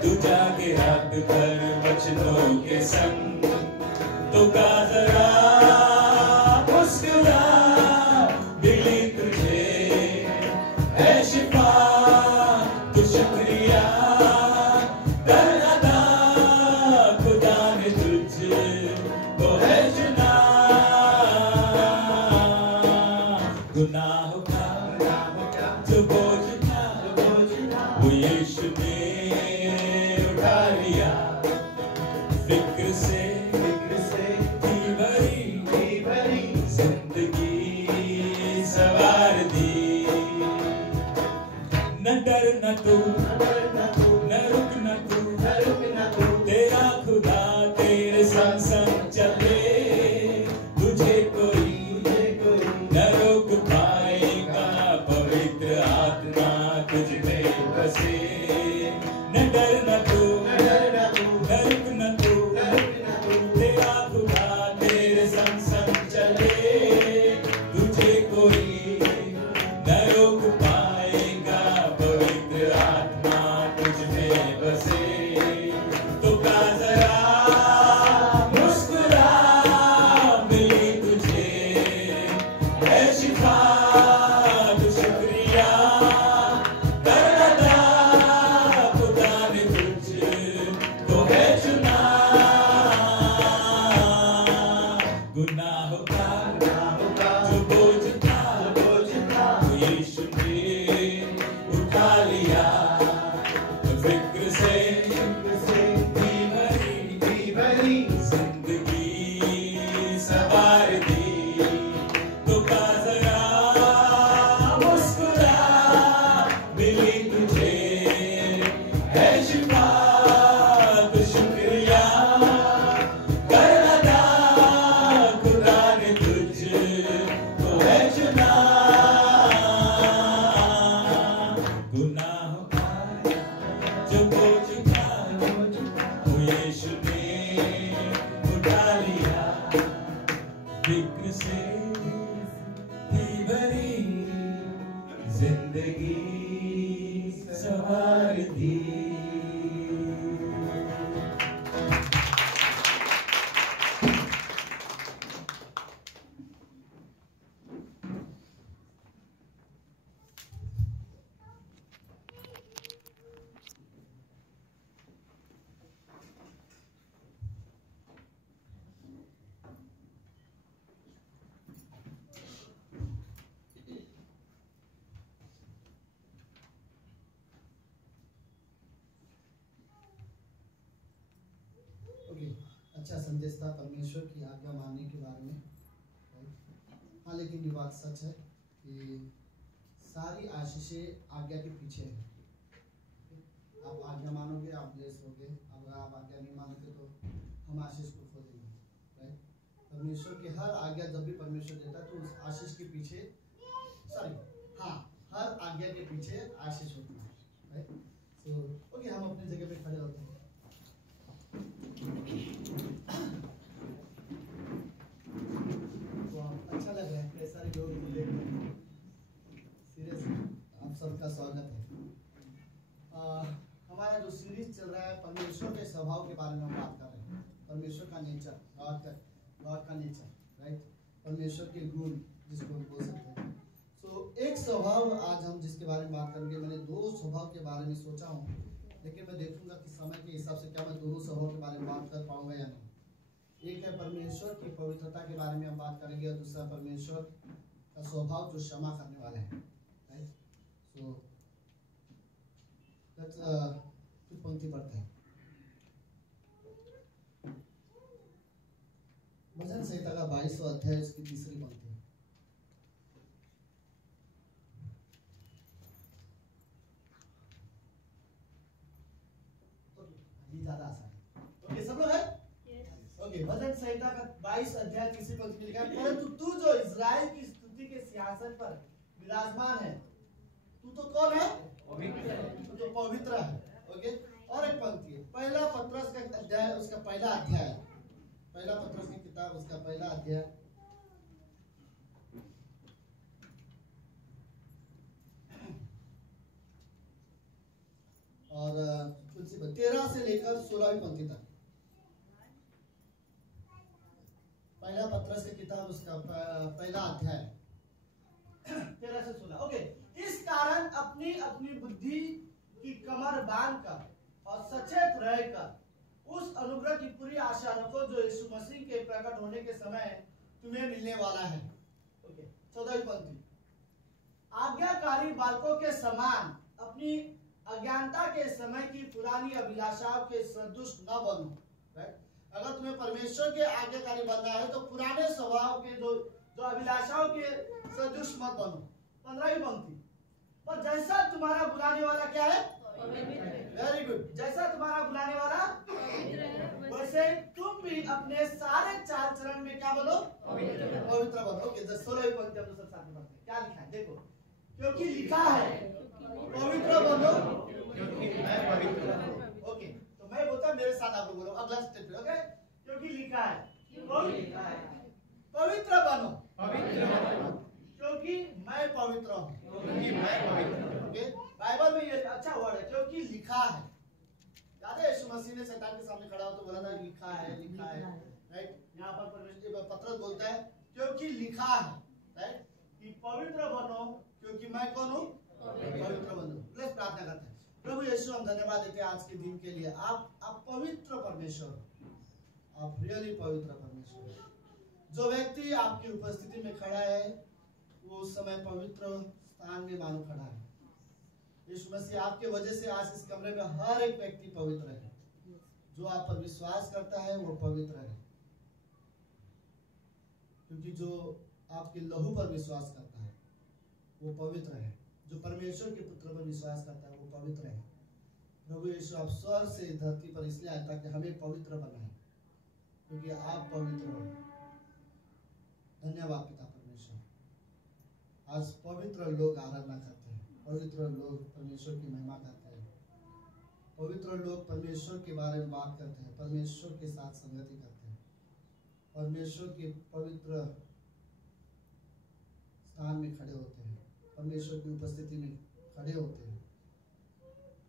तू जागे रात भर वचनों के संग, तो जरा मुस्कुरा, मिली तुझे है शिफा, तो शुक्रिया कर अदा, खुदा ने तुझको है चुना, गुनाहों का जो बोझ था वो यीशु ने उठा लिया, फिक्र से दी भरी जिंदगी सवार दी, न डर न तू न रुक न तू, तेरा खुदा तेरे संग संग चले, तुझे कोई न रोक पाएगा, पवित्र आत्मा तुझ में बसे, न डर न तू न रुक न तू, तेरा खुदा तेरे संग संग चले, तुझे कोई न रोक पाएगा, पवित्र आत्मा तुझ में बसे, तो जरा मुस्कुरा, मिली तुझे है शिफा, तो शुक्रिया कर अदा, खुदा ने तुझको है चुना, गुनाहों का जो बोझ था वो यीशु ने उठा लिया, फिक्र से दी भरी जिंदगी सवार दी, तो जरा मुस्कुरा, मिली तुझे है शिफा, तो शुक्रिया कर अदा, खुदा ने तुझको है चुना, गुनाहों का जो बोझ था वो यीशु ने उठा लिया, फिक्र से दी भरी जिंदगी सवार दी। अच्छा संदेश था परमेश्वर की आज्ञा मानने के बारे में। हाँ, लेकिन ये बात सच है कि सारी आशीषें आज्ञा के पीछे है। आप आज्ञा मानोगे आप ब्लेस होगे, अगर आप आज्ञा नहीं मानोगे तो हम आशीष को खो देंगे, राइट। परमेश्वर की हर आज्ञा जब भी परमेश्वर देता है तो उस आशीष के पीछे हर आज्ञा के पीछे आशीष होती है, राइट। सो ओके, हम अपनी जगह पे खड़े होते हैं। तो अच्छा लग रहा है इतने सारे लोग देख रहे हैं। सीरियसली आप सबका स्वागत है। हमारा जो सीरीज चल रहा है परमेश्वर के स्वभाव के बारे में हम बात कर रहे हैं। परमेश्वर का नेचर, गॉड का नेचर, राइट। परमेश्वर के गुण जिसको हम बोल सकते हैं। सो एक स्वभाव आज हम जिसके बारे में बात करेंगे। मैंने 2 स्वभाव के बारे में सोचा हूँ, लेकिन मैं देखूंगा कि समय के हिसाब से क्या मैं दोनों स्वभाव के बारे में बात कर पाऊंगा या नहीं। एक है परमेश्वर की पवित्रता के बारे में हम बात करेंगे, और दूसरा परमेश्वर का स्वभाव जो क्षमा करने वाला है, राइट। सो कुछ पंक्ति पढ़ते हैं। भजन संहिता का 22वां अध्याय उसकी 3री पंक्ति। ये ज्यादा आसान है। ओके, सब लोग है? ओके, भजन संहिता का 22 अध्याय 3री पंक्ति में लिखा है, परंतु तू जो इस्राएल की स्तुति के सिंहासन पर विराजमान है, तू तो कौन है? तू तो पवित्र है। ओके, और एक पंक्ति है, पहला पत्रस का अध्याय उसका पहला अध्याय, पहला पत्रस की किताब उसका पहला अध्याय और 13 से लेकर 16वीं पंक्ति तक। पहला पत्रस की किताब उसका पहला अध्याय 13 से 16। ओके, इस कारण अपनी अपनी बुद्धि की कमर बांधकर और सचेत रहकर उस अनुग्रह की पूरी आशा रखो जो यीशु मसीह के प्रकट होने के समय तुम्हें मिलने वाला है। ओके, 14वीं पंक्ति, आज्ञाकारी बालकों के समान अपनी अज्ञानता के समय की पुरानी अभिलाषाओं के सदृश न बनो, राइट। अगर तुम्हें परमेश्वर के आज्ञाकारी बनना है तो पुराने स्वभाव के जो अभिलाषाओं के सदृश मत बनो। 15वीं पंक्ति, पर जैसा तुम्हारा बुलाने वाला क्या है? वेरी गुड, जैसा तुम्हारा बुलाने वाला वैसे तुम भी अपने सारे चाल चरण में क्या बनो? पवित्र बनो। ओके, 16वीं पंक्ति हम सब साथ में पढ़ते हैं। क्या लिखा है देखो, क्योंकि लिखा है पवित्र बनो क्योंकि मैं पवित्र हूं। ओके, तो मैं बोलता मेरे साथ आप लोग बोलो अगला स्टेप। ओके, क्योंकि लिखा है पवित्र बनो क्योंकि मैं पवित्र हूं। ओके, बाइबल में ये अच्छा वर्ड है, क्योंकि लिखा है। याद है यीशु मसीह ने शैतान के सामने खड़ा हो तो बोला था लिखा है, राइट। यहाँ पर परमेश्वर पत्रस बोलता है क्योंकि लिखा है, राइट, कि पवित्र बनो क्योंकि मैं कौन हूँ? पवित्र बनो। प्लीज प्रार्थना करते हैं। प्रभु यीशु, हम धन्यवाद देते हैं आज के दिन के लिए। आप पवित्र परमेश्वर, आप रियली पवित्र परमेश्वर। जो व्यक्ति आपकी उपस्थिति में खड़ा है वो उस समय पवित्र स्थान में मानो खड़ा है। यीशु मसीह, आपके वजह से आज इस कमरे में हर एक व्यक्ति पवित्र है। जो आप पर विश्वास करता है वो पवित्र है, क्योंकि जो आपके लहू पर विश्वास करता है वो पवित्र है। जो परमेश्वर के पुत्र पर विश्वास करता है वो पवित्र है। प्रभु यीशु, आप स्वर्ग से धरती पर इसलिए आए ताकि हमें पवित्र बनाए, क्योंकि आप पवित्र हो। धन्यवाद पिता परमेश्वर। आज पवित्र लोग आराधना करते हैं, पवित्र लोग परमेश्वर की महिमा करते हैं, पवित्र लोग परमेश्वर के बारे में बात करते हैं, परमेश्वर के साथ संगति करते हैं, परमेश्वर के पवित्र स्थान में खड़े होते हैं, परमेश्वर की उपस्थिति में खड़े होते हैं।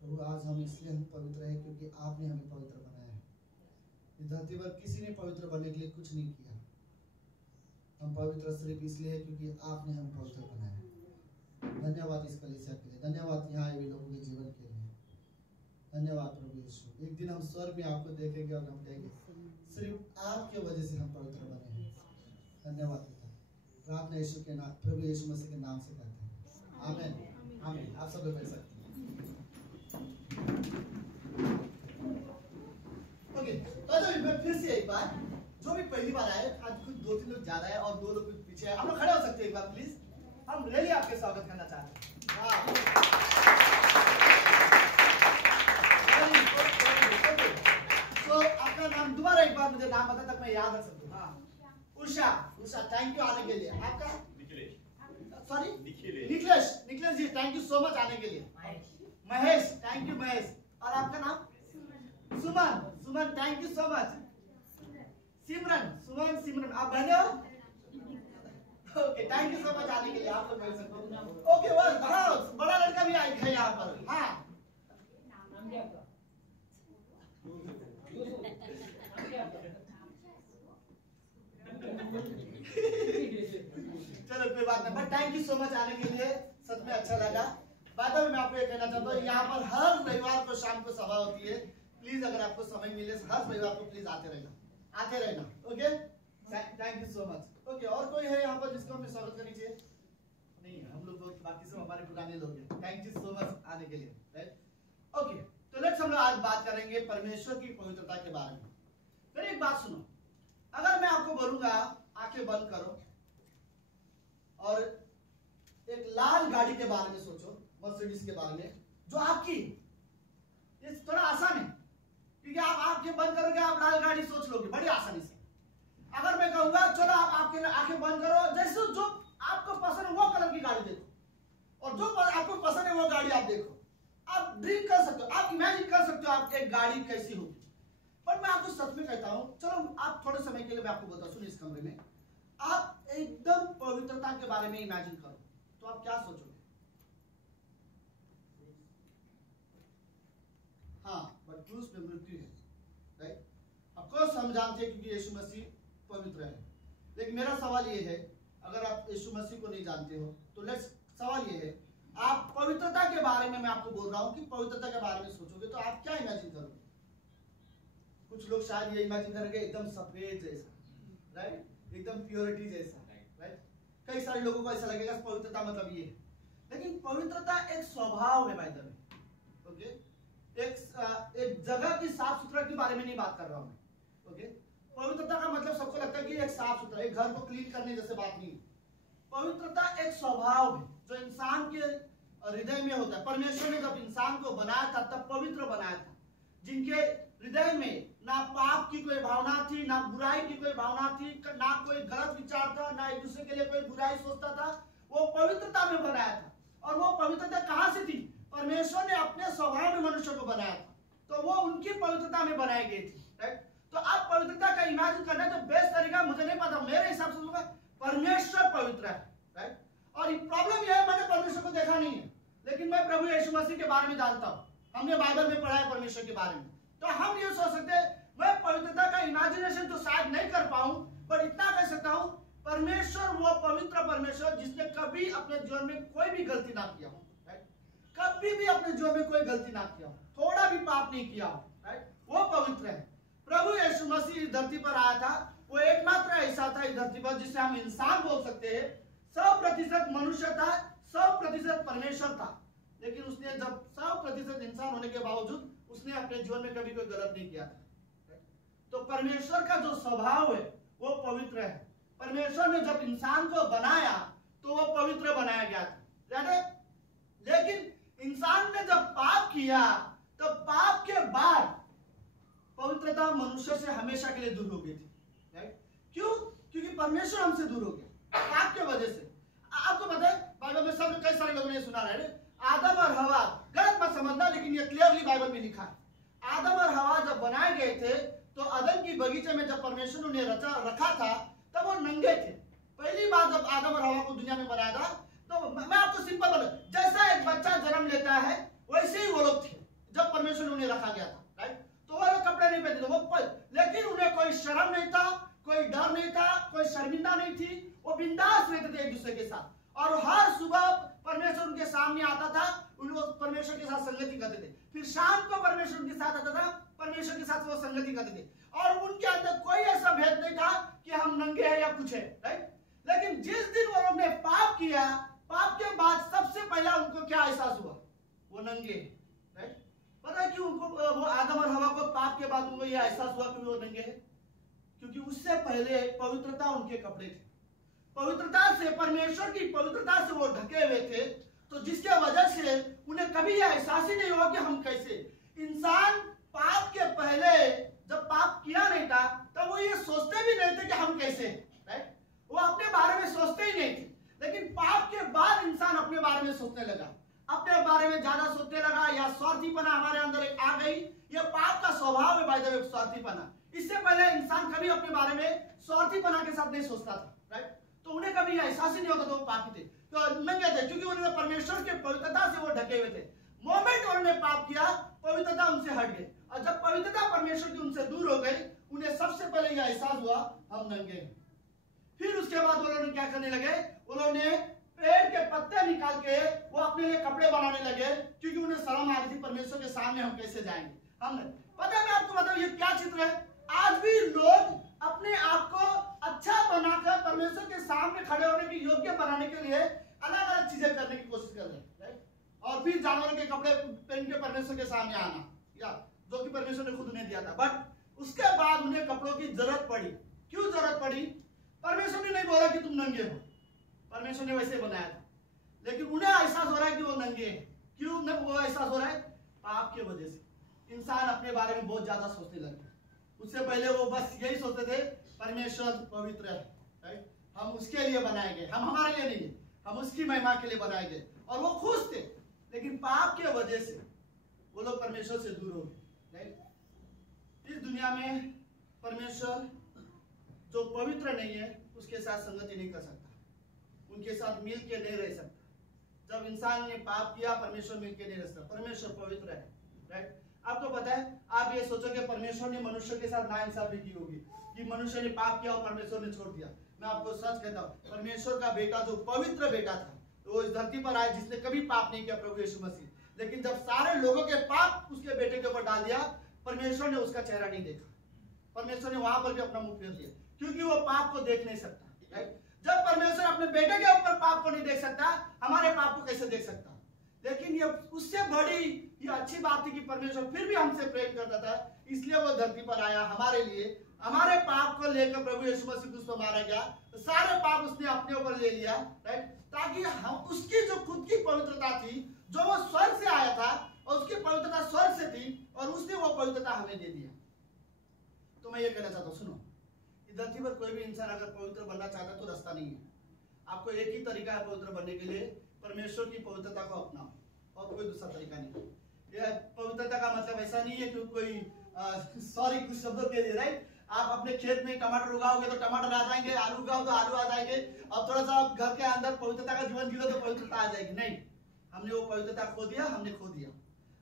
प्रभु, आज हम इसलिए हम पवित्र हैं क्योंकि आपने हमें पवित्र बनाया है। इस धरती पर किसी ने पवित्र बनने के लिए कुछ नहीं किया। हम पवित्र सिर्फ इसलिए है क्योंकि आपने हमें पवित्र बनाया है। धन्यवाद इस कलीसिया के लिए, धन्यवाद यहाँ आए हुए लोगों के जीवन के लिए। धन्यवाद प्रभु यीशु। एक दिन हम स्वर्ग में आपको देखेंगे और हम कहेंगे सिर्फ आपके वजह से हम पवित्र बने हैं। धन्यवाद पिता। प्रार्थना यीशु के नाम, प्रभु यीशु मसीह के नाम से करते हैं। आमीन, आमीन। आप सब लोग बैठ सकते हैं। ओके, में फिर से एक बार जो भी पहली बार आए, आज कुछ 2-3 लोग ज्यादा है और 2 लोग कुछ पीछे है, हम लोग खड़े हो सकते हैं एक बार प्लीज। हम रियली आपके स्वागत करना चाहते हैं। तो आपका नाम दोबारा एक बार मुझे नाम बता तक मैं याद रख सकूं। हाँ, उषा, थैंक यू आने के लिए। आपका sorry Nikhilesh ji, thank you so much आने के लिए। Mahesh, thank you Mahesh. और आपका नाम Suman, thank you so much. Simran, आप बहने हो? Okay, thank you so much आने के लिए। आप लोग बैठ सकते हो। ओके, बस बड़ा लड़का भी आया है यहाँ पर। हाँ, चलो कोई बात नहीं, but thank you so much आने के लिए, सच में अच्छा लगा। बाद में मैं आपको ये कहना चाहता हूँ, यहाँ पर हर रविवार को शाम को सभा होती है। प्लीज अगर आपको समय मिले हर रविवार को प्लीज आते रहना। Okay, thank you so much. Okay, और कोई है यहाँ पर जिसको हमें स्वागत करनी चाहिए? नहीं है, हम लोग बाकी सब हमारे पुराने लोग हैं। थैंक यू सो मच आने के लिए। राइट, ओके, तो लेट्स हम लोग आज बात करेंगे परमेश्वर की पवित्रता के बारे में। फिर एक बात सुनो, अगर मैं आपको बोलूंगा आंखें बंद करो और एक लाल गाड़ी के बारे में सोचो, मर्सिडीज के बारे में, जो आपकी, ये थोड़ा आसान है क्योंकि आप आंखें बंद करोगे, आप लाल गाड़ी सोच लोगे बड़ी आसानी से। अगर मैं कहूंगा चलो आप आपके आंखें बंद करो, जैसे जो आपको पसंद है वो कलर की गाड़ी देखो और जो आपको पसंद है वो गाड़ी आप देखो। आप ड्रीम कर सकते हो, आप इमेजिन कर सकते हो आपकी एक गाड़ी कैसी होगी। पर मैं आपको सच में कहता हूं, चलो आप थोड़े समय के लिए मैं आपको बताता हूं, इस कमरे में आप एकदम पवित्रता के बारे में इमेजिन करो तो आप क्या सोचोगे? हाँ, बट क्रूस पे मृत्यु है। राइट, ऑफ कोर्स हम जानते हैं क्योंकि यीशु मसीह पवित्र है। लेकिन मेरा सवाल ये है, अगर आप यीशु मसीह को नहीं जानते हो तो लेट्स, सवाल ये है, आप पवित्रता के बारे में, मैं आपको बोल रहा हूं कि पवित्रता के बारे में सोचोगे तो आप क्या इमेजिन करोगे? कुछ लोग शायद ये इमेजिन करेंगे एकदम सफेद जैसा, राइट, एकदम प्योरिटी जैसा, राइट। कई सारे लोगों को ऐसा लगेगा पवित्रता मतलब ये है, लेकिन पवित्रता एक स्वभाव है। बाय द वे, ओके, एक जगह की साफ सुथरा के बारे में नहीं बात कर रहा हूं मैं। ओके, पवित्रता का मतलब सबको लगता है कि एक साफ सुथरा, एक घर को क्लीन करने जैसे बात नहीं है। पवित्रता एक स्वभाव है जो इंसान के हृदय में होता है। परमेश्वर ने जब इंसान को बनाया था तब पवित्र बनाया था, जिनके हृदय में ना पाप की कोई भावना थी, ना बुराई की कोई भावना थी, ना कोई गलत विचार था, ना एक दूसरे के लिए कोई बुराई सोचता था, वो पवित्रता में बनाया था। और वो पवित्रता कहां से थी? परमेश्वर ने अपने स्वभाव में मनुष्य को बनाया था, तो वो उनकी पवित्रता में बनाई गई थी। राइट, तो आप पवित्रता का इमेजिन करना है तो बेस्ट तरीका, मुझे नहीं पता, मेरे हिसाब से परमेश्वर पवित्र है। राइट, और प्रॉब्लम यह है, मैंने परमेश्वर को देखा नहीं है, लेकिन मैं प्रभु यीशु मसीह के बारे में जानता हूँ, हमने बाइबल में पढ़ा है परमेश्वर के बारे में। तो हम ये सोच सकते हैं, मैं पवित्रता का इमेजिनेशन तो शायद नहीं कर पाऊं, पर इतना कह सकता हूं, परमेश्वर वो पवित्र परमेश्वर जिसने कभी अपने जीवन में कोई भी गलती ना किया हो, राइट, कभी भी अपने जीवन में कोई गलती ना किया हो, थोड़ा भी पाप नहीं किया हो, राइट, वो पवित्र है। प्रभु यीशु मसीह इस धरती पर आया था, वो एकमात्र ऐसा था इस धरती पर जिसे हम इंसान बोल सकते हैं। 100% मनुष्य था, 100% परमेश्वर था, लेकिन उसने जब 100% इंसान होने के बावजूद उसने अपने जीवन में कभी कोई गलत नहीं किया था। तो परमेश्वर का जो स्वभाव है वो पवित्र है। परमेश्वर ने जब इंसान को बनाया तो वो पवित्र बनाया गया था, लेकिन इंसान ने जब पाप किया तो पाप के बाद पवित्रता मनुष्य से हमेशा के लिए दूर हो गई थी। राइट, क्यों? क्योंकि परमेश्वर हमसे दूर हो गया पाप के वजह से। आपको पता है बाइबल में सब कई सारे लोगों ने सुना है, आदम और हवा, गलत मत समझना, लेकिन ये क्लियरली बाइबल में लिखा है। आदम और हवा जब बनाए गए थे तो अदन की बगीचे में जब परमेश्वर ने रखा था तब वो नंगे थे। पहली बार जब आदम और हवा को दुनिया में बनाया था, तो मैं आपको सिंपल बोलूं, जैसा एक बच्चा जन्म लेता है वैसे ही वो लोग थे जब परमेश्वर ने उन्हें रखा गया था। राइट, तो वो लोग कपड़े नहीं पहनते थे, वो लेकिन उन्हें कोई शर्म नहीं था, कोई डर नहीं था, कोई शर्मिंदा नहीं थी, वो बिंदास रहते थे एक दूसरे के साथ। और हर सुबह परमेश्वर उनके सामने आता था, उनको परमेश्वर के साथ संगति करते थे। फिर शाम को परमेश्वर उनके साथ आता था, परमेश्वर के साथ वो संगति करते थे, और उनके अंदर कोई ऐसा भेद नहीं था कि हम नंगे हैं या कुछ है। राइट, लेकिन जिस दिन वो लोग ने पाप किया, पाप के बाद सबसे पहला उनको क्या एहसास हुआ? वो नंगे। राइट, पता है क्यों उनको, वो आदम और हवा को पाप पाप के बाद उनको यह एहसास हुआ कि वो नंगे हैं, क्योंकि उससे पहले पवित्रता उनके कपड़े थे, पवित्रता से, परमेश्वर की पवित्रता से वो ढके हुए थे। तो जिसके वजह से उन्हें कभी यह एहसास ही नहीं हुआ कि हम कैसे। इंसान पाप के पहले जब पाप किया नहीं था तब वो ये सोचते भी नहीं थे कि हम कैसे, राइट, वो अपने बारे में सोचते ही नहीं थे। लेकिन पाप के बाद इंसान अपने बारे में सोचने लगा, अपने बारे में ज्यादा सोचने लगा, या स्वार्थीपना हमारे अंदर एक आ गई। यह पाप का स्वभाव है, बाय द वे, स्वार्थीपना। इससे पहले इंसान कभी अपने बारे में स्वार्थीपना के साथ नहीं सोचता था, राइट। तो उन्हें कभी एहसास ही नहीं होता था वो पापी थे, तो नंगे थे, क्योंकि उन्होंने परमेश्वर के पवित्रता से वो ढके हुए थे। मोमेंट उन्होंने पाप किया, पवित्रता उनसे हट गई, और जब पवित्रता परमेश्वर की उनसे दूर हो गई, उन्हें सबसे पहले यह एहसास हुआ हम नंगे हैं। फिर उसके बाद उन्होंने क्या करने लगे, उन्होंने पेड़ के पत्ते निकाल के वो अपने लिए कपड़े बनाने लगे, क्योंकि उन्हें शर्म आ रही थी परमेश्वर के सामने हम कैसे जाएंगे। हमने पता है, मैं आपको बताऊं ये क्या चित्र है। आज भी लोग अपने आप को अच्छा बनाकर परमेश्वर के सामने खड़े होने की योग्य बनाने के लिए अलग अलग चीजें करने की कोशिश कर रहे हैं, राइट। और फिर जानवरों के कपड़े पहन के परमेश्वर के सामने आना, या जो कि परमेश्वर ने खुद उन्हें दिया था। बट उसके बाद उन्हें कपड़ों की जरूरत पड़ी। क्यों जरूरत पड़ी? परमेश्वर ने नहीं बोला कि तुम नंगे हो, परमेश्वर ने वैसे बनाया था, लेकिन उन्हें एहसास हो रहा है कि वो नंगे हैं। क्यों वो एहसास हो रहा है? पाप के वजह से। इंसान अपने बारे में बहुत ज्यादा सोचने लगे। उससे पहले वो बस यही सोचते थे, परमेश्वर पवित्र है, राइट, हम उसके लिए बनाए गए, हम हमारे लिए नहीं, हम उसकी महिमा के लिए बनाए गए, और वो खुश थे। लेकिन पाप के वजह से वो लोग परमेश्वर से दूर हो गए, राइट। इस दुनिया में परमेश्वर जो पवित्र नहीं है उसके साथ संगति नहीं कर सकता, उनके साथ मिल के नहीं रह सकता। जब इंसान ने पाप किया, परमेश्वर मिल के नहीं रह सकता। परमेश्वर पवित्र है, राइट। आपको पता है, आप ये सोचोगे परमेश्वर ने मनुष्य के साथ नाइंसाफी की होगी, कि मनुष्य ने पाप किया और परमेश्वर ने छोड़ दिया। मैं आपको सच कहता हूँ, परमेश्वर का बेटा जो पवित्र बेटा था, वो इस धरती पर आया जिसने कभी पाप नहीं किया, प्रभु यीशु मसीह। लेकिन जब सारे लोगों के पाप उसके बेटे के ऊपर डाल दिया, परमेश्वर ने उसका चेहरा नहीं देखा, परमेश्वर ने वहां पर भी अपना मुंह फेर दिया, क्योंकि वो पाप को देख नहीं सकता, राइट। जब परमेश्वर अपने बेटे के ऊपर पाप को नहीं देख सकता, हमारे पाप को कैसे देख सकता? लेकिन ये उससे बड़ी ये अच्छी बात थी कि परमेश्वर फिर भी हमसे प्रेम करता था, इसलिए वो धरती पर आया हमारे लिए। हमारे पाप को लेकर प्रभु यीशु मसीह क्रूस पर मारा गया, तो सारे पाप उसने अपने ऊपर ले लिया, राइट, ताकि हम उसकी जो खुद की पवित्रता थी, जो वो स्वर्ग से आया था, और उसकी पवित्रता स्वर्ग से थी, और उसने वो पवित्रता हमें दे दिया। तो मैं ये कहना चाहता हूँ, सुनो, इस धरती पर कोई भी इंसान अगर पवित्र बनना चाहता है तो रास्ता नहीं है। आपको एक ही तरीका है पवित्र बनने के लिए, परमेश्वर की पवित्रता को अपनाओ, और कोई दूसरा तरीका नहीं। यह पवित्रता का मतलब ऐसा नहीं है कि कोई सॉरी कुछ शब्दों के लिए, राइट, आप अपने खेत में टमाटर उगाओगे तो टमाटर आ जाएंगे, आलू उगाओ तो आलू आ जाएंगे, और थोड़ा सा आप घर के अंदर पवित्रता का जीवन जियो तो पवित्रता आ जाएगी। नहीं, हमने वो पवित्रता खो दिया, हमने खो दिया।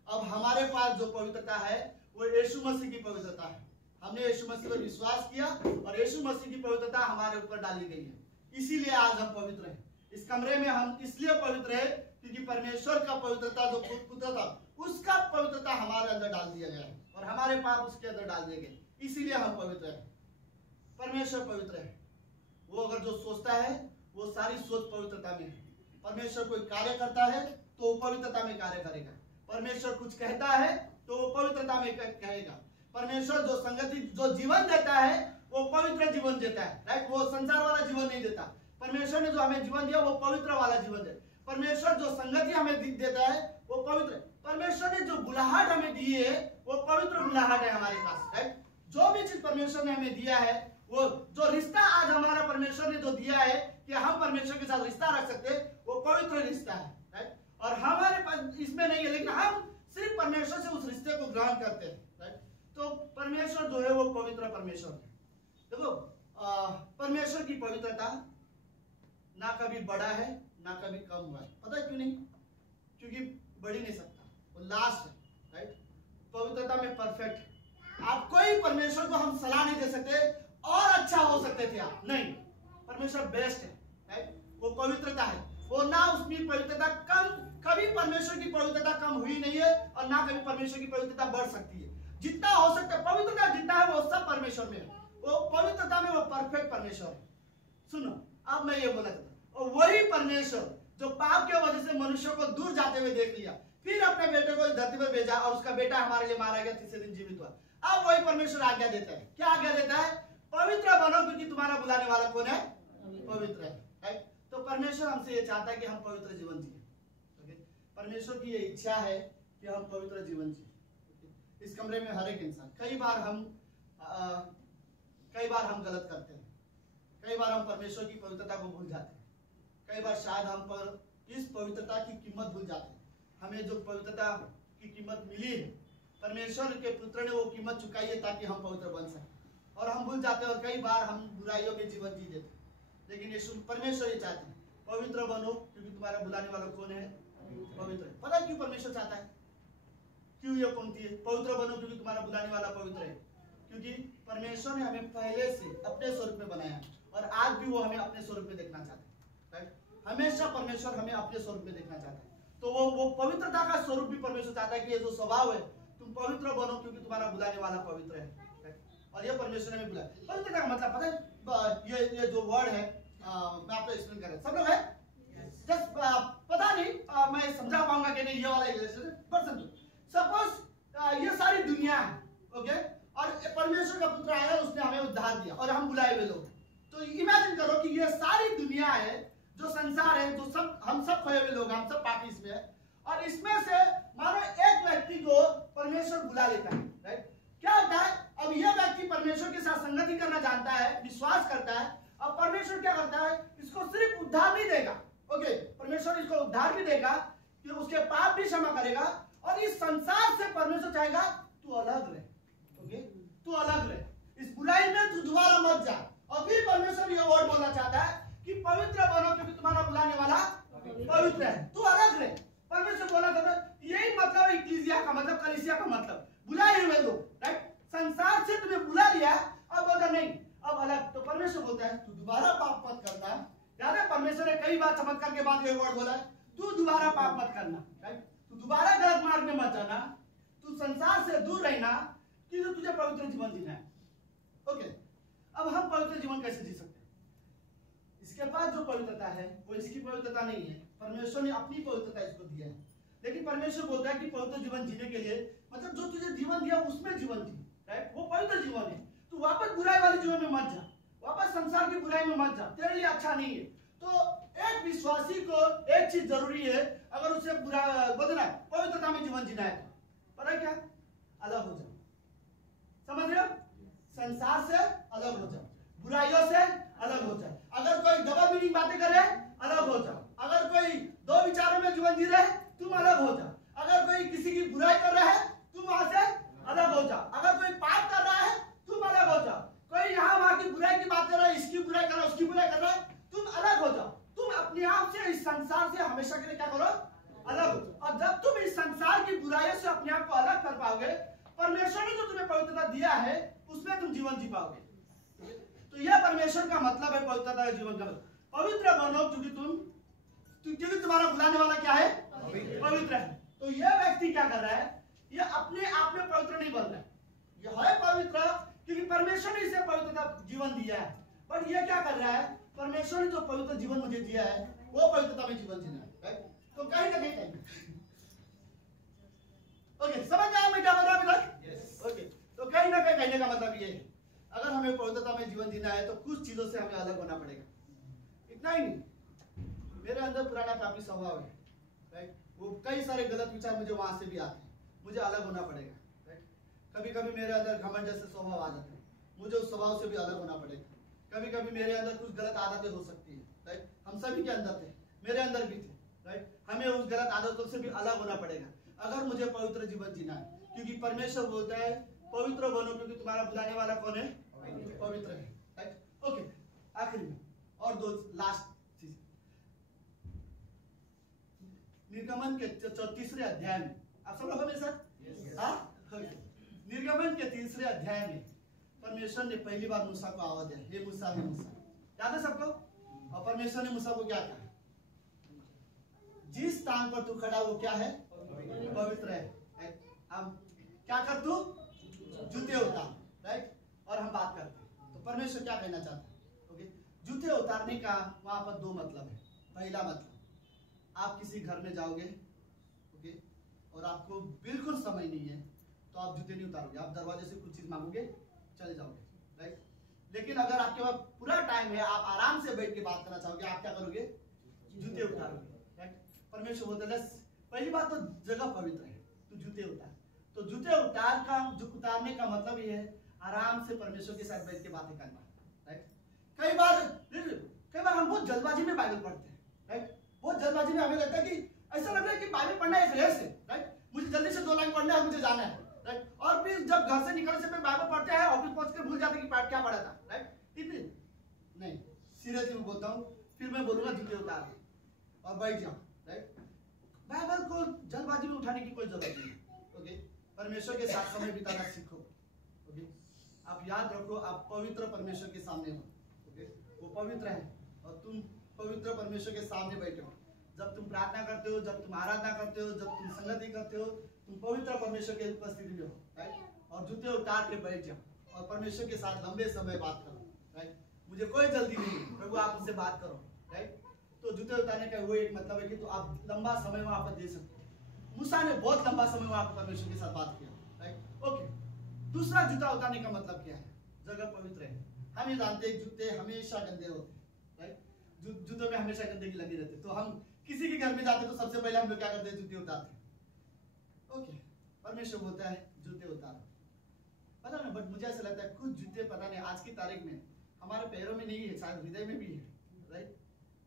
अब हमारे पास जो पवित्रता है वो यीशु मसीह की पवित्रता है। हमने यीशु मसीह पर विश्वास किया, और यीशु मसीह की पवित्रता हमारे ऊपर डाली गई है, इसीलिए आज हम पवित्र हैं। इस कमरे में हम इसलिए पवित्र है क्योंकि परमेश्वर का पवित्रता जो पुत्र था, उसका पवित्रता हमारे अंदर डाल दिया गया है, और हमारे पाप उसके अंदर डाल दिए गए, इसीलिए हम पवित्र हैं। परमेश्वर पवित्र है। वो अगर जो सोचता है वो सारी सोच पवित्रता में है। परमेश्वर कोई कार्य करता है तो वो पवित्रता में कार्य करेगा। परमेश्वर कुछ कहता है तो वो पवित्रता में कहेगा। परमेश्वर जो संगति जो जीवन देता है वो पवित्र जीवन देता है, राइट, वो संसार वाला जीवन नहीं देता। परमेश्वर ने जो हमें जीवन दिया वो पवित्र वाला जीवन दे। परमेश्वर जो संगति हमें देता है वो पवित्र। परमेश्वर ने जो बुलाहट हमें दी है वो पवित्र बुलाहट है हमारे पास, राइट। जो भी चीज परमेश्वर ने हमें दिया है, वो जो रिश्ता आज हमारा परमेश्वर ने जो दिया है कि हम परमेश्वर के साथ रिश्ता रख सकते हैं, वो पवित्र रिश्ता है, राइट। और हमारे पास इसमें नहीं है, लेकिन हम सिर्फ परमेश्वर से उस रिश्ते को ग्रहण करते हैं, राइट। तो परमेश्वर जो है वो पवित्र परमेश्वर है। देखो, परमेश्वर की पवित्रता ना कभी बढ़ा है ना कभी कम हुआ है। पता है क्यों नहीं? क्योंकि बढ़ ही नहीं सकता, वो लास्ट है, राइट। पवित्रता में परफेक्ट है। आप कोई परमेश्वर को हम सलाह नहीं दे सकते और अच्छा हो सकते थे आप, नहीं। परमेश्वर बेस्ट है, राइट। वो पवित्रता है, वो ना उसकी पवित्रता कम, कभी परमेश्वर की पवित्रता कम हुई नहीं है, और ना कभी परमेश्वर की पवित्रता बढ़ सकती है। जितना हो सकता है पवित्रता जितना है वो सब परमेश्वर में है। वो पवित्रता में वो परफेक्ट परमेश्वर है। सुनो, अब मैं ये बोला चाहता हूं, और वही परमेश्वर जो पाप के वजह से मनुष्य को दूर जाते हुए देख लिया, फिर अपने बेटे को इस धरती पर भेजा और उसका बेटा हमारे लिए मारा गया, तीसरे दिन जीवित हुआ। अब वही परमेश्वर आज्ञा देता है। क्या आज्ञा देता है? पवित्र बनो क्योंकि तुम्हारा बुलाने वाला कौन है? पवित्र है। राइट? तो परमेश्वर हमसे ये चाहता है कि हम पवित्र जीवन जिए। परमेश्वर की ये इच्छा है कि हम पवित्र जीवन जिए। इस कमरे में हर एक इंसान, कई बार हम गलत करते हैं, कई बार हम परमेश्वर की पवित्रता को भूल जाते हैं, कई बार शायद हम पर इस पवित्रता की कीमत भूल जाते हैं। हमें जो पवित्रता की कीमत मिली है, परमेश्वर के पुत्र ने वो कीमत चुकाई है ताकि हम पवित्र बन सकें, और हम भूल जाते हैं और कई बार हम बुराइयों में जीवन जी देते हैं। लेकिन यीशु परमेश्वर ये चाहते हैं, पवित्र बनो क्योंकि तुम्हारा बुलाने वाला कौन है? पवित्र है। पता है क्यों परमेश्वर चाहता है? क्यों ये पंक्ति है, पवित्र बनो क्योंकि तुम्हारा बुलाने वाला पवित्र है? क्योंकि परमेश्वर ने हमें पहले से अपने स्वरूप में बनाया और आज भी वो हमें अपने स्वरूप में देखना चाहते हैं। राइट? हमेशा परमेश्वर हमें अपने स्वरूप में देखना चाहता है। तो वो पवित्रता का स्वरूप भी परमेश्वर चाहता है कि ये जो स्वभाव है, तुम पवित्र बनो क्योंकि तुम्हारा बुलाने वाला पवित्र है। और ये परमेश्वर ने हमें बुलाया। पवित्रता का मतलब पता है? ये जो वर्ड है, मैं आपको एक्सप्लेन कर रहा हूं। सब लोग है? जस्ट पता नहीं मैं समझा पाऊंगा कि नहीं ये वाला इलस्ट्रेशन, पर समझो। सपोज ये सारी दुनिया है, ओके, और परमेश्वर का पुत्र आया, उसने हमें उद्धार दिया और हम बुलाए हुए लोग। तो इमेजिन करो कि ये सारी दुनिया है, जो संसार है, जो सब हम सब खोए हुए लोग, हम सब पापी इसमें है, और इसमें से मानो एक व्यक्ति को परमेश्वर बुला लेता है। राइट? क्या होता है? अब यह व्यक्ति परमेश्वर के साथ संगति करना जानता है, विश्वास करता है। अब परमेश्वर क्या करता है? इसको सिर्फ उद्धार नहीं देगा, ओके, परमेश्वर इसको उद्धार भी देगा, कि उसके पाप भी क्षमा करेगा, और इस संसार से परमेश्वर चाहेगा तू अलग रहे, ओके, तू अलग रहे, इस बुराई में तू दोबारा मत जा। और फिर परमेश्वर ये वर्ड बोलना चाहता है कि पवित्र बनो क्योंकि तुम्हारा बुलाने वाला पवित्र है, तू अलग रहे। परमेश्वर बोला था, यही मतलब है इक्लीसिया का मतलब, कलीसिया का मतलब, बुलाए हुए लोग। राइट? संसार से तुम्हें बुला लिया, अब बोलता नहीं अब अलग। तो परमेश्वर बोलता है तू दोबारा पाप मत करना। याद है परमेश्वर ने कई बार चमत्कार के बाद ये वर्ड बोला है, तू दोबारा पाप मत करना। राइट? तू दोबारा गलत मार्ग में मत जाना, तू संसार से दूर रहना, कि तुझे पवित्र जीवन जीना है। ओके, अब हम पवित्र जीवन कैसे जी सकते हैं? इसके बाद जो पवित्रता है वो इसकी पवित्रता नहीं है, परमेश्वर ने अपनी पवित्रता इसको दिया है। लेकिन परमेश्वर बोलता है कि पवित्र जीवन जीने के लिए, मतलब जो तुझे जीवन दिया उसमें जीवन जी। राइट? वो पवित्र जीवन है। तू वापस बुराई वाले जीवन में मत जा, वापस संसार की बुराई में मत जा, तेरे लिए अच्छा नहीं है। तो एक विश्वासी को एक चीज जरूरी है, अगर उसे बुरा बोलना है पवित्रता में जीवन जीना है, तो पता है क्या? अलग हो जाओ। समझ रहे हो? संसार से अलग हो जाओ, बुराइयों से अलग हो जाओ। अगर कोई डबल मीनिंग बातें करे, अलग हो जाओ। अगर कोई दो विचारों में जीवन जी रहे, तुम अलग हो जाओ। अगर कोई किसी की बुराई कर रहा है, तुम वहां से अलग हो जाओ। अगर कोई पाप कर रहा है, तुम अलग हो जाओ। कोई यहाँ वहां की बुराई की बात कर रहा है, इसकी बुराई कर रहा है, उसकी बुराई कर रहा है, तुम अलग हो जाओ। तुम अपने आप से इस संसार से हमेशा के लिए क्या करो? अलग हो जाओ। और जब तुम इस संसार की बुराइयों से अपने आप को अलग कर पाओगे, परमेश्वर ने जो तुम्हें पवित्रता दिया है उसमें तुम जीवन जी पाओगे। तो यह परमेश्वर का मतलब है पवित्रता जीवन का। पवित्र बनो क्योंकि तुम्हारा बुलाने वाला क्या है? पवित्र है। तो यह व्यक्ति क्या कर रहा है? यह अपने आप में पवित्र नहीं बन रहा है, यह है पवित्र क्योंकि परमेश्वर ने इसे पवित्रता जीवन दिया है। पर यह क्या कर रहा है? परमेश्वर ने जो पवित्र जीवन मुझे दिया है वो पवित्रता में जीवन जीना है। राइट? तो कहीं ना कहीं ओके, समझ में आया मैं क्या बोल रहा हूं अभी तक? ओके, तो कहीं ना कहीं कहने का मतलब ये है, अगर हमें पवित्रता में जीवन जीना है तो कुछ चीजों से हमें अलग होना पड़ेगा। इतना ही नहीं, मेरे अंदर पुराना पापी स्वभाव है। राइट? वो कई सारे गलत विचार मुझे वहां से भी आते हैं, मुझे अलग होना पड़ेगा। राइट? कभी कभी मेरे अंदर घमंड जैसे स्वभाव आ जाते हैं, मुझे उस स्वभाव से भी अलग होना पड़ेगा। कभी कभी मेरे अंदर कुछ गलत आदतें हो सकती है। राइट? हम सभी के अंदर थे, मेरे अंदर भी थे। राइट? हमें उस गलत आदतों से भी अलग होना पड़ेगा अगर मुझे पवित्र जीवन जीना है, क्योंकि परमेश्वर बोलता है पवित्र बनो क्योंकि तुम्हारा बुलाने वाला कौन है? पवित्र है। राइट? ओके, आखिरी में और दो लास्ट चीज, निर्गमन के तीसरे अध्याय में, आप सब लोग मेरे साथ? हाँ, निर्गमन के तीसरे अध्याय में परमेश्वर ने पहली बार मूसा को आवाज दिया, हे मूसा, हे मूसा। याद है सबको? और परमेश्वर ने मूसा को क्या कहा? जिस स्थान पर तू खड़ा वो क्या है? पवित्र है। अब क्या कर तू? जूते उतार। राइट? और हम बात करते हैं तो परमेश्वर क्या कहना चाहता है? ओके, जूते उतारने का वहां पर दो मतलब है। पहला मतलब, आप किसी घर में जाओगे, ओके, और आपको बिल्कुल समय नहीं है तो आप जूते नहीं उतारोगे, आप दरवाजे से कुछ चीज मांगोगे चले जाओगे, राइट। लेकिन अगर आपके पास पूरा टाइम है, आप आराम से बैठ के बात करना चाहोगे, आप क्या करोगे? जूते उतारोगे, राइट। परमेश्वर बोलते हैं पहली बात तो जगह पवित्र है, तो जूते उतार। तो जूते उतारने का मतलब ये है आराम से परमेश्वर के साथ बैठ के बातें करना, राइट। कई बार हम बहुत जल्दबाजी में बाइबल पढ़ते हैं, राइट। बहुत जल्दबाजी में हमें लगता है कि ऐसा लग रहा है कि बाइबल पढ़ना एक रेस है, राइट। मुझे जल्दी से 2 लाइन पढ़ना है, मुझे जाना है, राइट। और फिर जब घर से निकलने से पहले बाइबल पढ़ते हैं, ऑफिस पहुंच कर भूल जाते हैं कि क्या पढ़ा था, राइट। इतनी नहीं, सीरियसली मैं बोलता हूँ, फिर मैं बोलूंगा जूते उतार और बैठ जाओ, राइट। बाइबल को जल्दबाजी में उठाने की कोई जरूरत नहीं है, ओके। परमेश्वर के साथ समय बिताना सीखो, ओके। आप याद रखो, आप पवित्र परमेश्वर के सामने हो, ओके। वो पवित्र है और तुम पवित्र परमेश्वर के सामने बैठे हो। जब तुम प्रार्थना करते हो, जब तुम आराधना करते हो, जब तुम संगति करते हो, तुम पवित्र परमेश्वर के उपस्थिति में हो, राइट। और जूते उतार के बैठ जाओ और परमेश्वर के साथ लंबे समय बात करो, राइट। मुझे कोई जल्दी नहीं है, प्रभु आप मुझसे बात करो, राइट। तो जूते उतारने का वो एक मतलब है कि तो आप लंबा समय वहां पर दे सकते हो। मूसा ने बहुत लंबा समय वहां पर परमेश्वर के साथ बात किया, राइट, ओके। दूसरा जूता उतारने का मतलब क्या है? जगह पवित्र है। हम ये जानते हैं जूते हमेशा गंदे होते हैं, राइट। जूतों में हमेशा गंदगी लगी रहती है। तो हम किसी के घर में जाते तो सबसे पहले हम लोग क्या करते हैं? जूते उतारते हैं, ओके। परमेश्वर बोलता है जूते उतारो, पता नहीं, बट मुझे ऐसा लगता है कुछ जूते पता नहीं आज की तारीख में हमारे पैरों में नहीं है, शायद हृदय में भी है, राइट।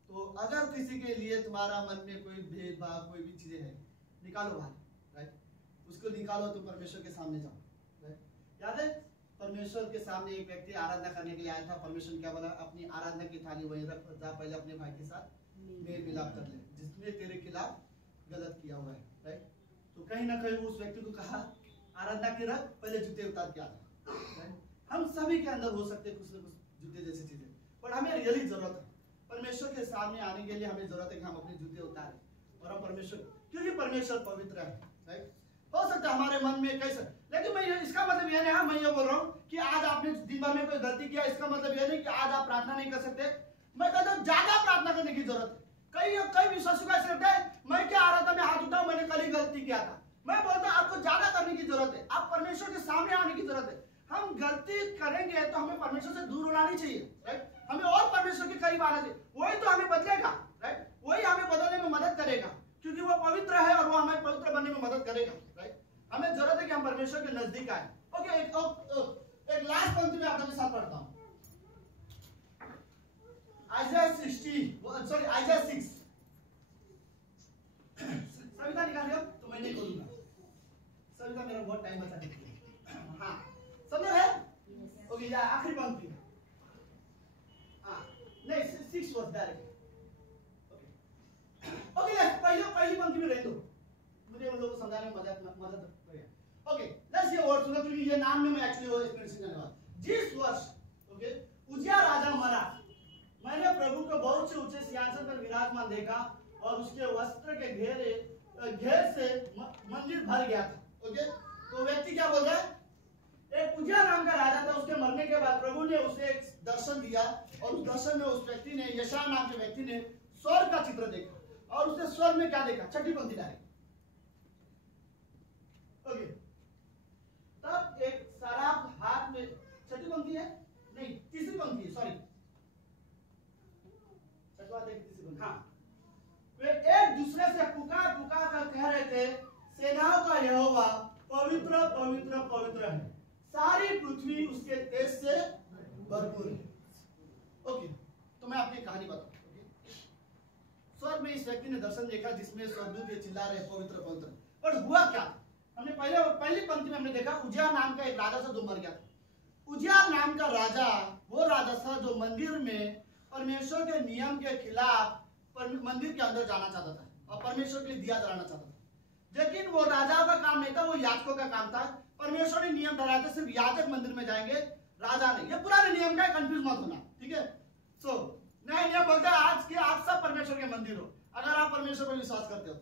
तो अगर किसी के लिए तुम्हारा मन में कोई भेदभाव, कोई भी चीजें है, निकालो बाहर, राइट। उसको निकालो, तो परमेश्वर के सामने जाओ, राइट। याद है परमेश्वर के सामने एक व्यक्ति आराधना करने के लिए आया था। परमेश्वर क्या बोला? अपनी आराधना की थाली वहीं रख, जा पहले अपने भाई के साथ मेल मिलाप कर ले जिसने तेरे खिलाफ गलत किया हुआ है, राइट। तो कहीं ना कहीं उस व्यक्ति को कहा आराधना की रख, पहले जूते उतार के आ जा। हम सभी के अंदर हो सकते कुछ ना कुछ जूते जैसी चीजें, पर हमें रियली जरूरत है परमेश्वर के सामने आने के लिए। हमें जरूरत है कि हम अपने जूते उतारें और हम परमेश्वर, क्योंकि परमेश्वर पवित्र है, राइट। हो सकता है हमारे मन में कैसे, लेकिन मैं इसका मतलब यह नहीं, मैं ये बोल रहा हूँ कि आज आपने दिन भर में कोई गलती किया, इसका मतलब यह नहीं कि आज आप प्रार्थना नहीं कर सकते। मैं कहता हूँ ज्यादा प्रार्थना करने की जरूरत है। कई विश्वासी को ऐसा लगता है मैं क्या आराधना में हाथ उठाऊं, मैंने कल ही गलती किया था। मैं बोलता हूँ आपको ज्यादा करने की जरूरत है, आप परमेश्वर के सामने आने की जरूरत है। हम गलती करेंगे तो हमें परमेश्वर से दूर होना नहीं चाहिए, राइट। हमें और परमेश्वर के करीब आना चाहिए, वही तो हमें बदलेगा, राइट। वही हमें बदलने में मदद करेगा, क्योंकि वो पवित्र है और वो हमें पवित्र बनने में मदद करेगा, राइट। हमें जरूरत है कि हम परमेश्वर के नजदीक आए, ओके। एक लास्ट पंक्ति में आप लोगों के साथ पढ़ता हूं, आइज़ाया 6। सविता निकाल लो, तो मैं नहीं बोलूंगा। सविता मेरा बहुत टाइम बचा देती है, हाँ समझ है, ओके। या आखिरी पंक्ति, हाँ नहीं 6 वर्ष डायरेक्ट, ओके। पहली पंक्ति में रह दो, मुझे उन लोगों को समझाने में मदद करेगा, ओके। लेट्स ये वर्ड सुनो, क्योंकि ये नाम में मैं एक्चुअली वो एक्सप्लेनेशन करने वाला। जिस वर्ष, ओके, उजिया राजा मरा, मैंने प्रभु को बहुत से ऊंचे सिंहासन पर विराजमान देखा और उसके वस्त्र के घेर से मंदिर भर गया था, ओके। तो व्यक्ति क्या बोल रहा है? एक उजिया नाम का राजा था, उसके मरने के बाद प्रभु ने उसे एक दर्शन दिया और उस दर्शन में उस व्यक्ति ने, यशाया नाम के व्यक्ति ने स्वर्ग का चित्र देखा और उसने स्वर्ग में क्या देखा? छठी पंक्ति डायरेक्ट, ओके। तब एक शराब हाथ में, छठी पंक्ति है नहीं तीसरी पंक्ति है, सॉरी हाँ। वे एक दूसरे से पुकार कर कह रहे थे, सेनाओं का यहोवा पवित्र पवित्र पवित्र है, सारी पृथ्वी उसके तेज से भरपूर है, ओके। तो मैं आपकी कहानी बताऊं, ओके। स्वर्ग में इस व्यक्ति ने दर्शन देखा जिसमें स्वर्गदूत ये चिल्ला रहे पवित्र पवित्र, पर हुआ क्या? हमने पहली पंक्ति में हमने देखा उजिया नाम का एक राजा था जो मर गया था। उजिया नाम का राजा वो राजा था जो मंदिर में परमेश्वर के नियम के खिलाफ मंदिर के अंदर जाना चाहता था और परमेश्वर के लिए दिया जलाना चाहता था। लेकिन वो राजा का काम नहीं था, वो याजकों का काम था। परमेश्वर ने नियम बनाया था सिर्फ याजक मंदिर में जाएंगे, राजा नहीं। ये पुराने नियम का, कंफ्यूज मत होना, ठीक है। सो नया नियम बोलता है आज के आप सब परमेश्वर के मंदिर हो, अगर आप परमेश्वर पर विश्वास करते हो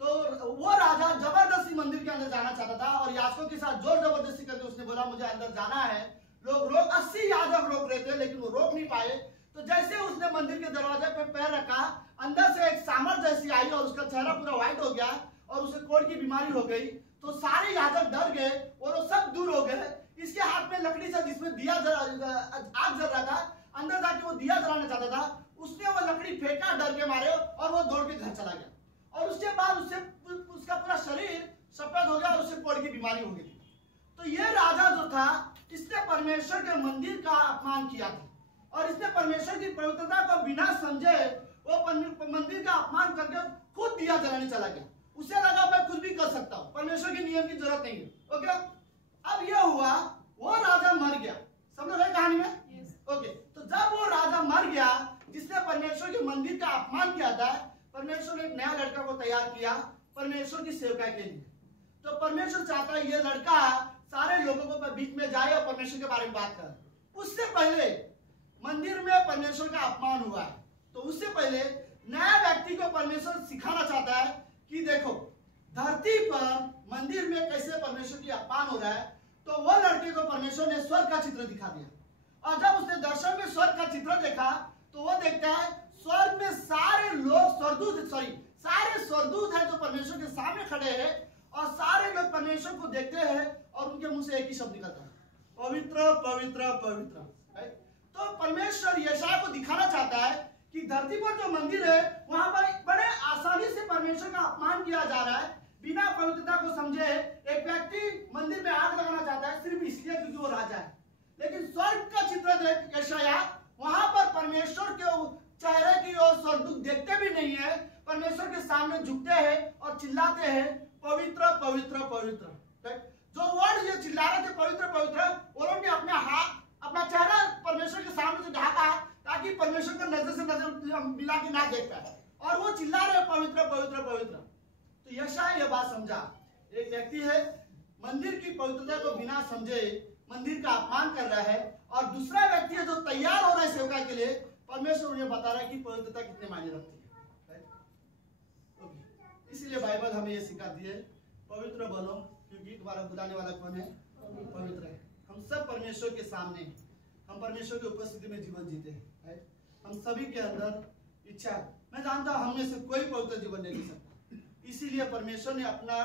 तो वो राजा जबरदस्ती मंदिर के अंदर जाना चाहता था और याजकों के साथ जोर जबरदस्ती करके उसने बोला मुझे अंदर जाना है। लोग 80 याजक रोक रहे थे लेकिन वो रोक नहीं पाए, तो जैसे उसने मंदिर के दरवाजे पे पैर रखा, अंदर से एक सामर जैसी आई और उसका चेहरा पूरा व्हाइट हो गया और उसे कोढ़ की बीमारी हो गई। तो सारे याजक डर गए और वो सब दूर हो गए। इसके हाथ में लकड़ी से जिसमें दिया आग जल रहा था, अंदर जाके वो दिया जलाना चाहता था, उसने वो लकड़ी फेंका डर के मारे और वो दौड़ के घर चला गया। और उसके बाद उसका पूरा शरीर सफेद हो गया और उसे कोढ़ की बीमारी हो गई थी। तो ये राजा जो था, इसने परमेश्वर के मंदिर का अपमान किया था और इसने परमेश्वर की पवित्रता को बिना समझे वो मंदिर का अपमान करके खुद दिया जलाने चला गया। उसे लगा मैं कुछ भी कर सकता हूँ, परमेश्वर के नियम की जरूरत नहीं है। ओके, अब यह हुआ, वो राजा मर गया। समझ रहे कहानी में? ओके, तो जब वो राजा मर गया जिसने परमेश्वर के मंदिर का अपमान किया था, परमेश्वर ने एक नया लड़का को तैयार किया परमेश्वर की सेवकाई के लिए। तो परमेश्वर चाहता है ये लड़का सारे लोगों को बीच में जाए और परमेश्वर के बारे में बात करे। उससे पहले मंदिर में परमेश्वर का अपमान हुआ है, तो उससे पहले नया व्यक्ति को परमेश्वर सिखाना चाहता है कि देखो धरती पर मंदिर में कैसे परमेश्वर की अपमान हो रहा है। तो वो लड़के को परमेश्वर ने स्वर्ग का चित्र दिखा दिया और जब उसने दर्शन में स्वर्ग का चित्र देखा तो वो देखता है स्वर्ग में सारे लोग सारे स्वर्गदूत हैं जो परमेश्वर के सामने खड़े हैं और सारे लोग परमेश्वर को देखते हैं और उनके मुंह से एक ही शब्द निकलता है, पवित्र पवित्र पवित्र। तो परमेश्वर यशायाह को दिखाना चाहता है कि धरती पर जो मंदिर है वहां पर बड़े आसानी से परमेश्वर का अपमान किया जा रहा है बिना पवित्रता को समझे। एक व्यक्ति मंदिर में आग लगाना चाहता है सिर्फ इसलिए क्योंकि वो राजा है, लेकिन स्वर्ग का चित्र देख यशायाह, वहां पर परमेश्वर के चेहरे की ओर स्वर्गदूत देखते भी नहीं है, परमेश्वर के सामने झुकते हैं और चिल्लाते हैं पवित्र पवित्र पवित्र। जो वर्ड ये चिल्ला रहे थे पवित्र पवित्र, वो लोग ने अपना चेहरा परमेश्वर के सामने से ढका ताकि परमेश्वर को नजर से नजर मिला के ना देख पाए और वो चिल्ला रहे पवित्र पवित्र पवित्र। तो यशायाह ये बात समझा, एक व्यक्ति है मंदिर की पवित्रता को बिना समझे मंदिर का अपमान कर रहा है और दूसरा व्यक्ति है जो तैयार हो रहा है सेवकाई के लिए, परमेश्वर उन्हें बता रहा है कि पवित्रता कितने मायने रखती है। इसलिए बाइबल हमें ये सिखाती है पवित्र बनो क्योंकि तुम्हारा बुलाने वाला कौन है? पवित्र है। हम सब परमेश्वर के सामने, हम परमेश्वर की उपस्थिति में जीवन जीते हैं। हम सभी के अंदर इच्छा, मैं जानता हूं हम में से कोई पवित्र जीवन नहीं जी सकता, इसीलिए परमेश्वर ने अपना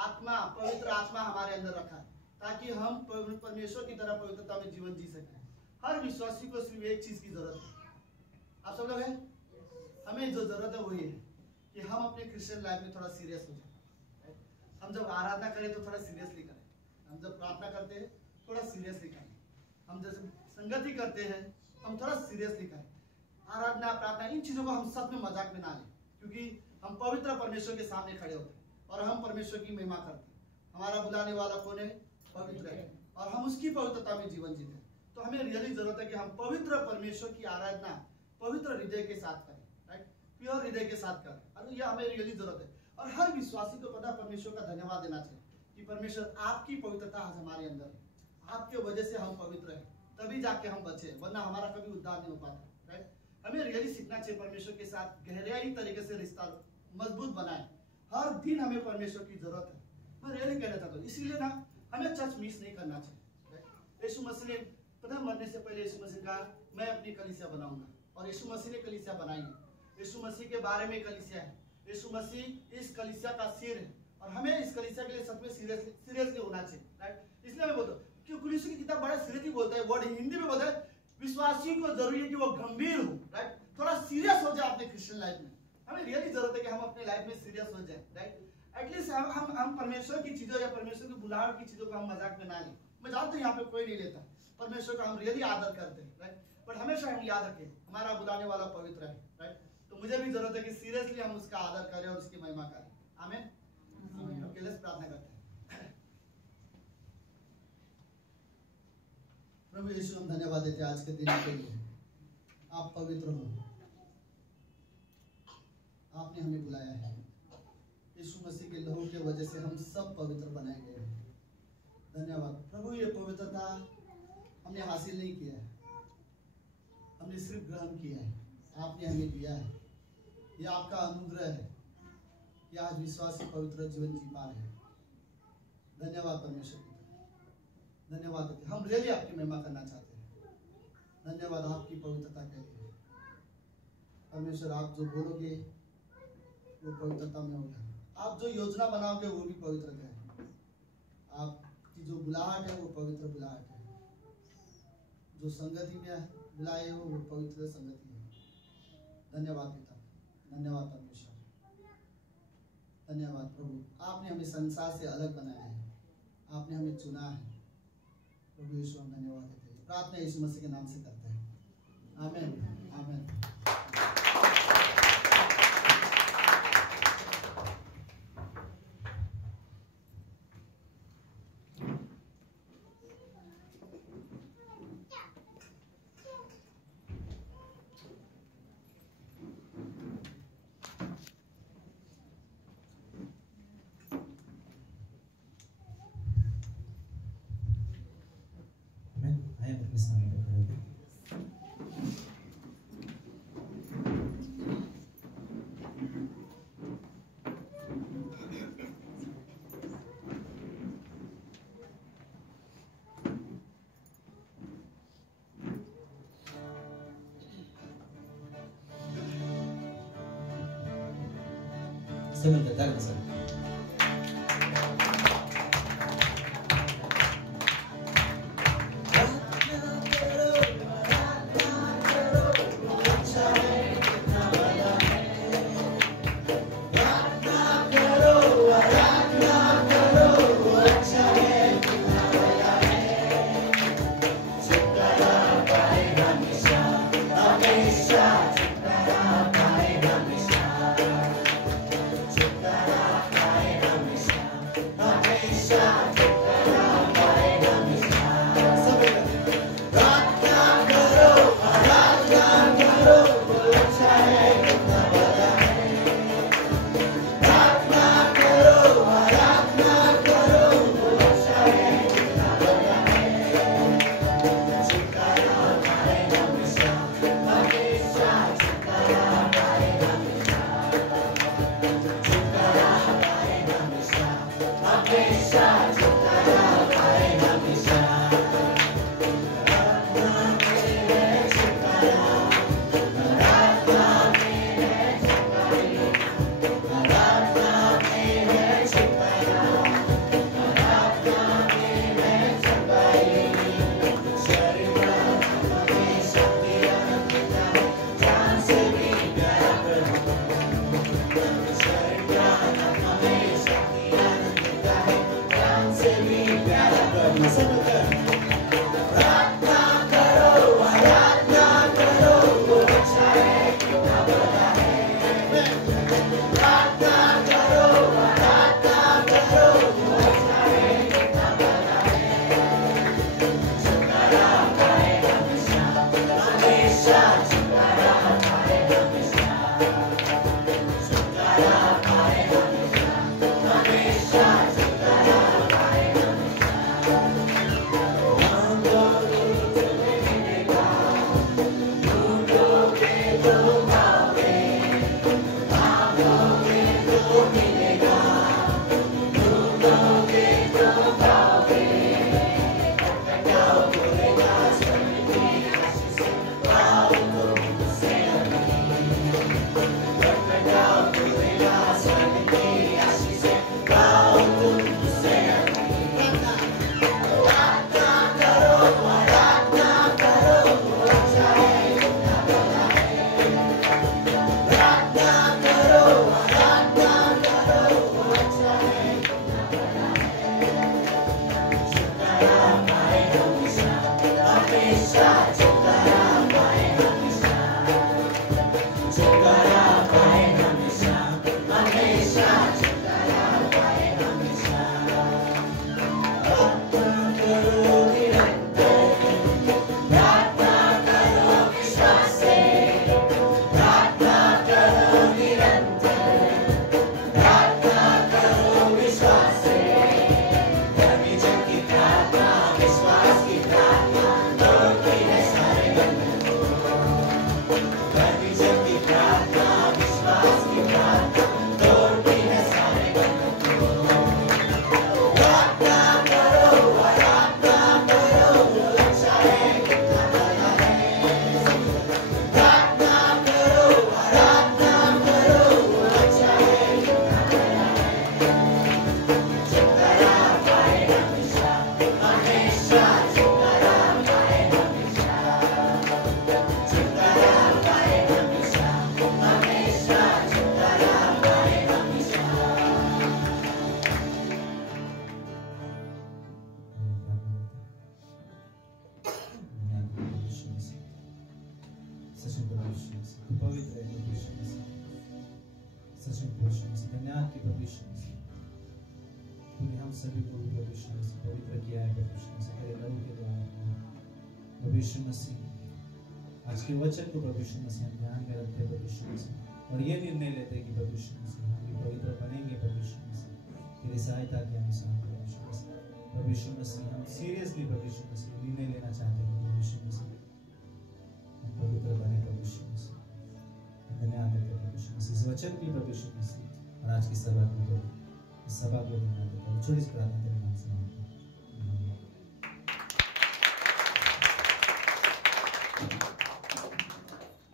आत्मा, पवित्र आत्मा हमारे अंदर रखा ताकि हम परमेश्वर की तरह पवित्रता में जीवन जी सकें। हर विश्वासी को सिर्फ एक चीज की जरूरत है, आप सब लोग हैं, हमें जो जरूरत है वही है कि हम अपने क्रिश्चियन लाइफ में थोड़ा सीरियस हो जाए। हम जब आराधना करें तो थोड़ा सीरियसली करें, हम जब प्रार्थना करते हैं थोड़ा सीरियसली करें, हम जैसे संगति करते हैं हम थोड़ा सीरियसली करें। आराधना प्रार्थना इन चीजों को हम सब में मजाक में ना लें, क्योंकि हम पवित्र परमेश्वर के सामने खड़े होते हैं और हम परमेश्वर की महिमा करते हैं। हमारा बुलाने वाला कौन है? पवित्र है और हम उसकी पवित्रता में जीवन जीते हैं। तो हमें रियली जरूरत है कि हम पवित्र परमेश्वर की आराधना पवित्र हृदय के साथ करें, राइट, प्योर हृदय के साथ करें। और यह हमें रियली जरूरत है और हर विश्वासी को पता परमेश्वर का धन्यवाद देना चाहिए कि परमेश्वर आपकी पवित्रता आज हमारे अंदर है, आपके वजह से हम पवित्र हैं, तभी जाके हम बचे, वरना हमारा कभी उद्धार नहीं हो पाता। राइट, हमें रियली सीखना चाहिए परमेश्वर के साथ गहराई तरीके से रिश्ता मजबूत बनाए। हर दिन हमें परमेश्वर की जरूरत है, मैं रियली कहना चाहता हूँ। इसीलिए ना हमें चर्च मिस नहीं करना चाहिए। यीशु मसीह ने पता मरने से पहले यीशु मसीह कहा मैं अपनी कलीसिया बनाऊंगा और यीशु मसीह ने कलीसिया बनाई है। यीशु मसीह के बारे में कलीसिया है, यीशु मसीह इस कलीसिया का सिर है और हमें इस कलीसिया के लिए सच में सीरियसली होना चाहिए। राइट, इसलिए मैं बोलता हूँ क्योंकि कुरिन्थियों की किताब बड़ा सीरियसली बोलता है, वर्ड हिंदी में बोलता है विश्वासी को जरूरी है कि वो गंभीर हो, राइट, थोड़ा सीरियस हो जाए अपने क्रिश्चियन लाइफ में। हमें रियली जरूरत है कि हम अपने लाइफ में सीरियस हो जाए। राइट, एटलीस्ट हम परमेश्वर की चीजों या परमेश्वर की बुलाहट की चीजों को हम मजाक में ना लें। मैं जानता हूँ यहाँ पे कोई नहीं लेता, परमेश्वर का हम रियली आदर करते हैं। राइट, बट हमेशा हम याद रखें हमारा बुलाने वाला पवित्र है। राइट, तो मुझे भी जरूरत है कि सीरियसली हम उसका आदर करें और उसकी महिमा करें। आमीन। ओके, लेट्स प्रार्थना करते हैं। प्रभु यीशु, हम धन्यवाद देते हैं आज के दिन के लिए। आप पवित्र हो, आपने हमें बुलाया है। यीशु मसीह के लहू के वजह से हम सब पवित्र बनाए गए हैं। धन्यवाद प्रभु, ये पवित्रता हमने हासिल नहीं किया है, हमने सिर्फ ग्रहण किया है, आपने हमें दिया है। ये आपका अनुग्रह है कि आज विश्वासी पवित्र जीवन जी पा रहे हैं। धन्यवाद परमेश्वर की तरफ, धन्यवाद देते हम रियली आपकी महिमा करना चाहते हैं। धन्यवाद आपकी पवित्रता के लिए। परमेश्वर आप जो बोलोगे वो पवित्रता में होगा, आप जो योजना बनाओगे वो भी पवित्र है, आपकी जो बुलाहट है वो पवित्र बुलाहट है, जो संगति में बुलाए हो वो पवित्र संगति है। धन्यवाद पिता, धन्यवाद परमेश्वर, धन्यवाद प्रभु, आपने हमें संसार से अलग बनाया है, आपने हमें चुना है प्रभु यीशु, हम धन्यवाद देते हैं। प्रार्थना यीशु मसीह के नाम से करते हैं, आमीन आमीन। आए अपने सामने खड़े होकर। सब मिलकर ताली बजाएं। में प्रभु यीशु मसीह, तू पवित्र है प्रभु यीशु मसीह, सच में प्रभु यीशु मसीह, धन्यवाद की प्रभु यीशु मसीह, तूने हम सभी को प्रभु यीशु मसीह पवित्र किया है प्रभु यीशु मसीह तेरे लहू के द्वारा प्रभु यीशु मसीह। आज के वचन को प्रभु यीशु मसीह हम ध्यान में रखते हैं प्रभु यीशु मसीह, और ये निर्णय लेते हैं कि प्रभु यीशु मसीह हम भी पवित्र बनेंगे प्रभु यीशु मसीह तेरी सहायता के अनुसार प्रभु यीशु मसीह। प्रभु यीशु मसीह हम सीरियसली प्रभु यीशु मसीह निर्णय लेना चाहते हैं प्रभु यीशु मसीह हम पवित्र बने प्रभु यीशु मसीह। धन्यवाद देते हैं प्रभु यीशु मसीह इस वचन की प्रभु यीशु मसीह और आज की सभा को इस सभा को धन्यवाद देते हैं। छोटी सी प्रार्थना तेरे नाम से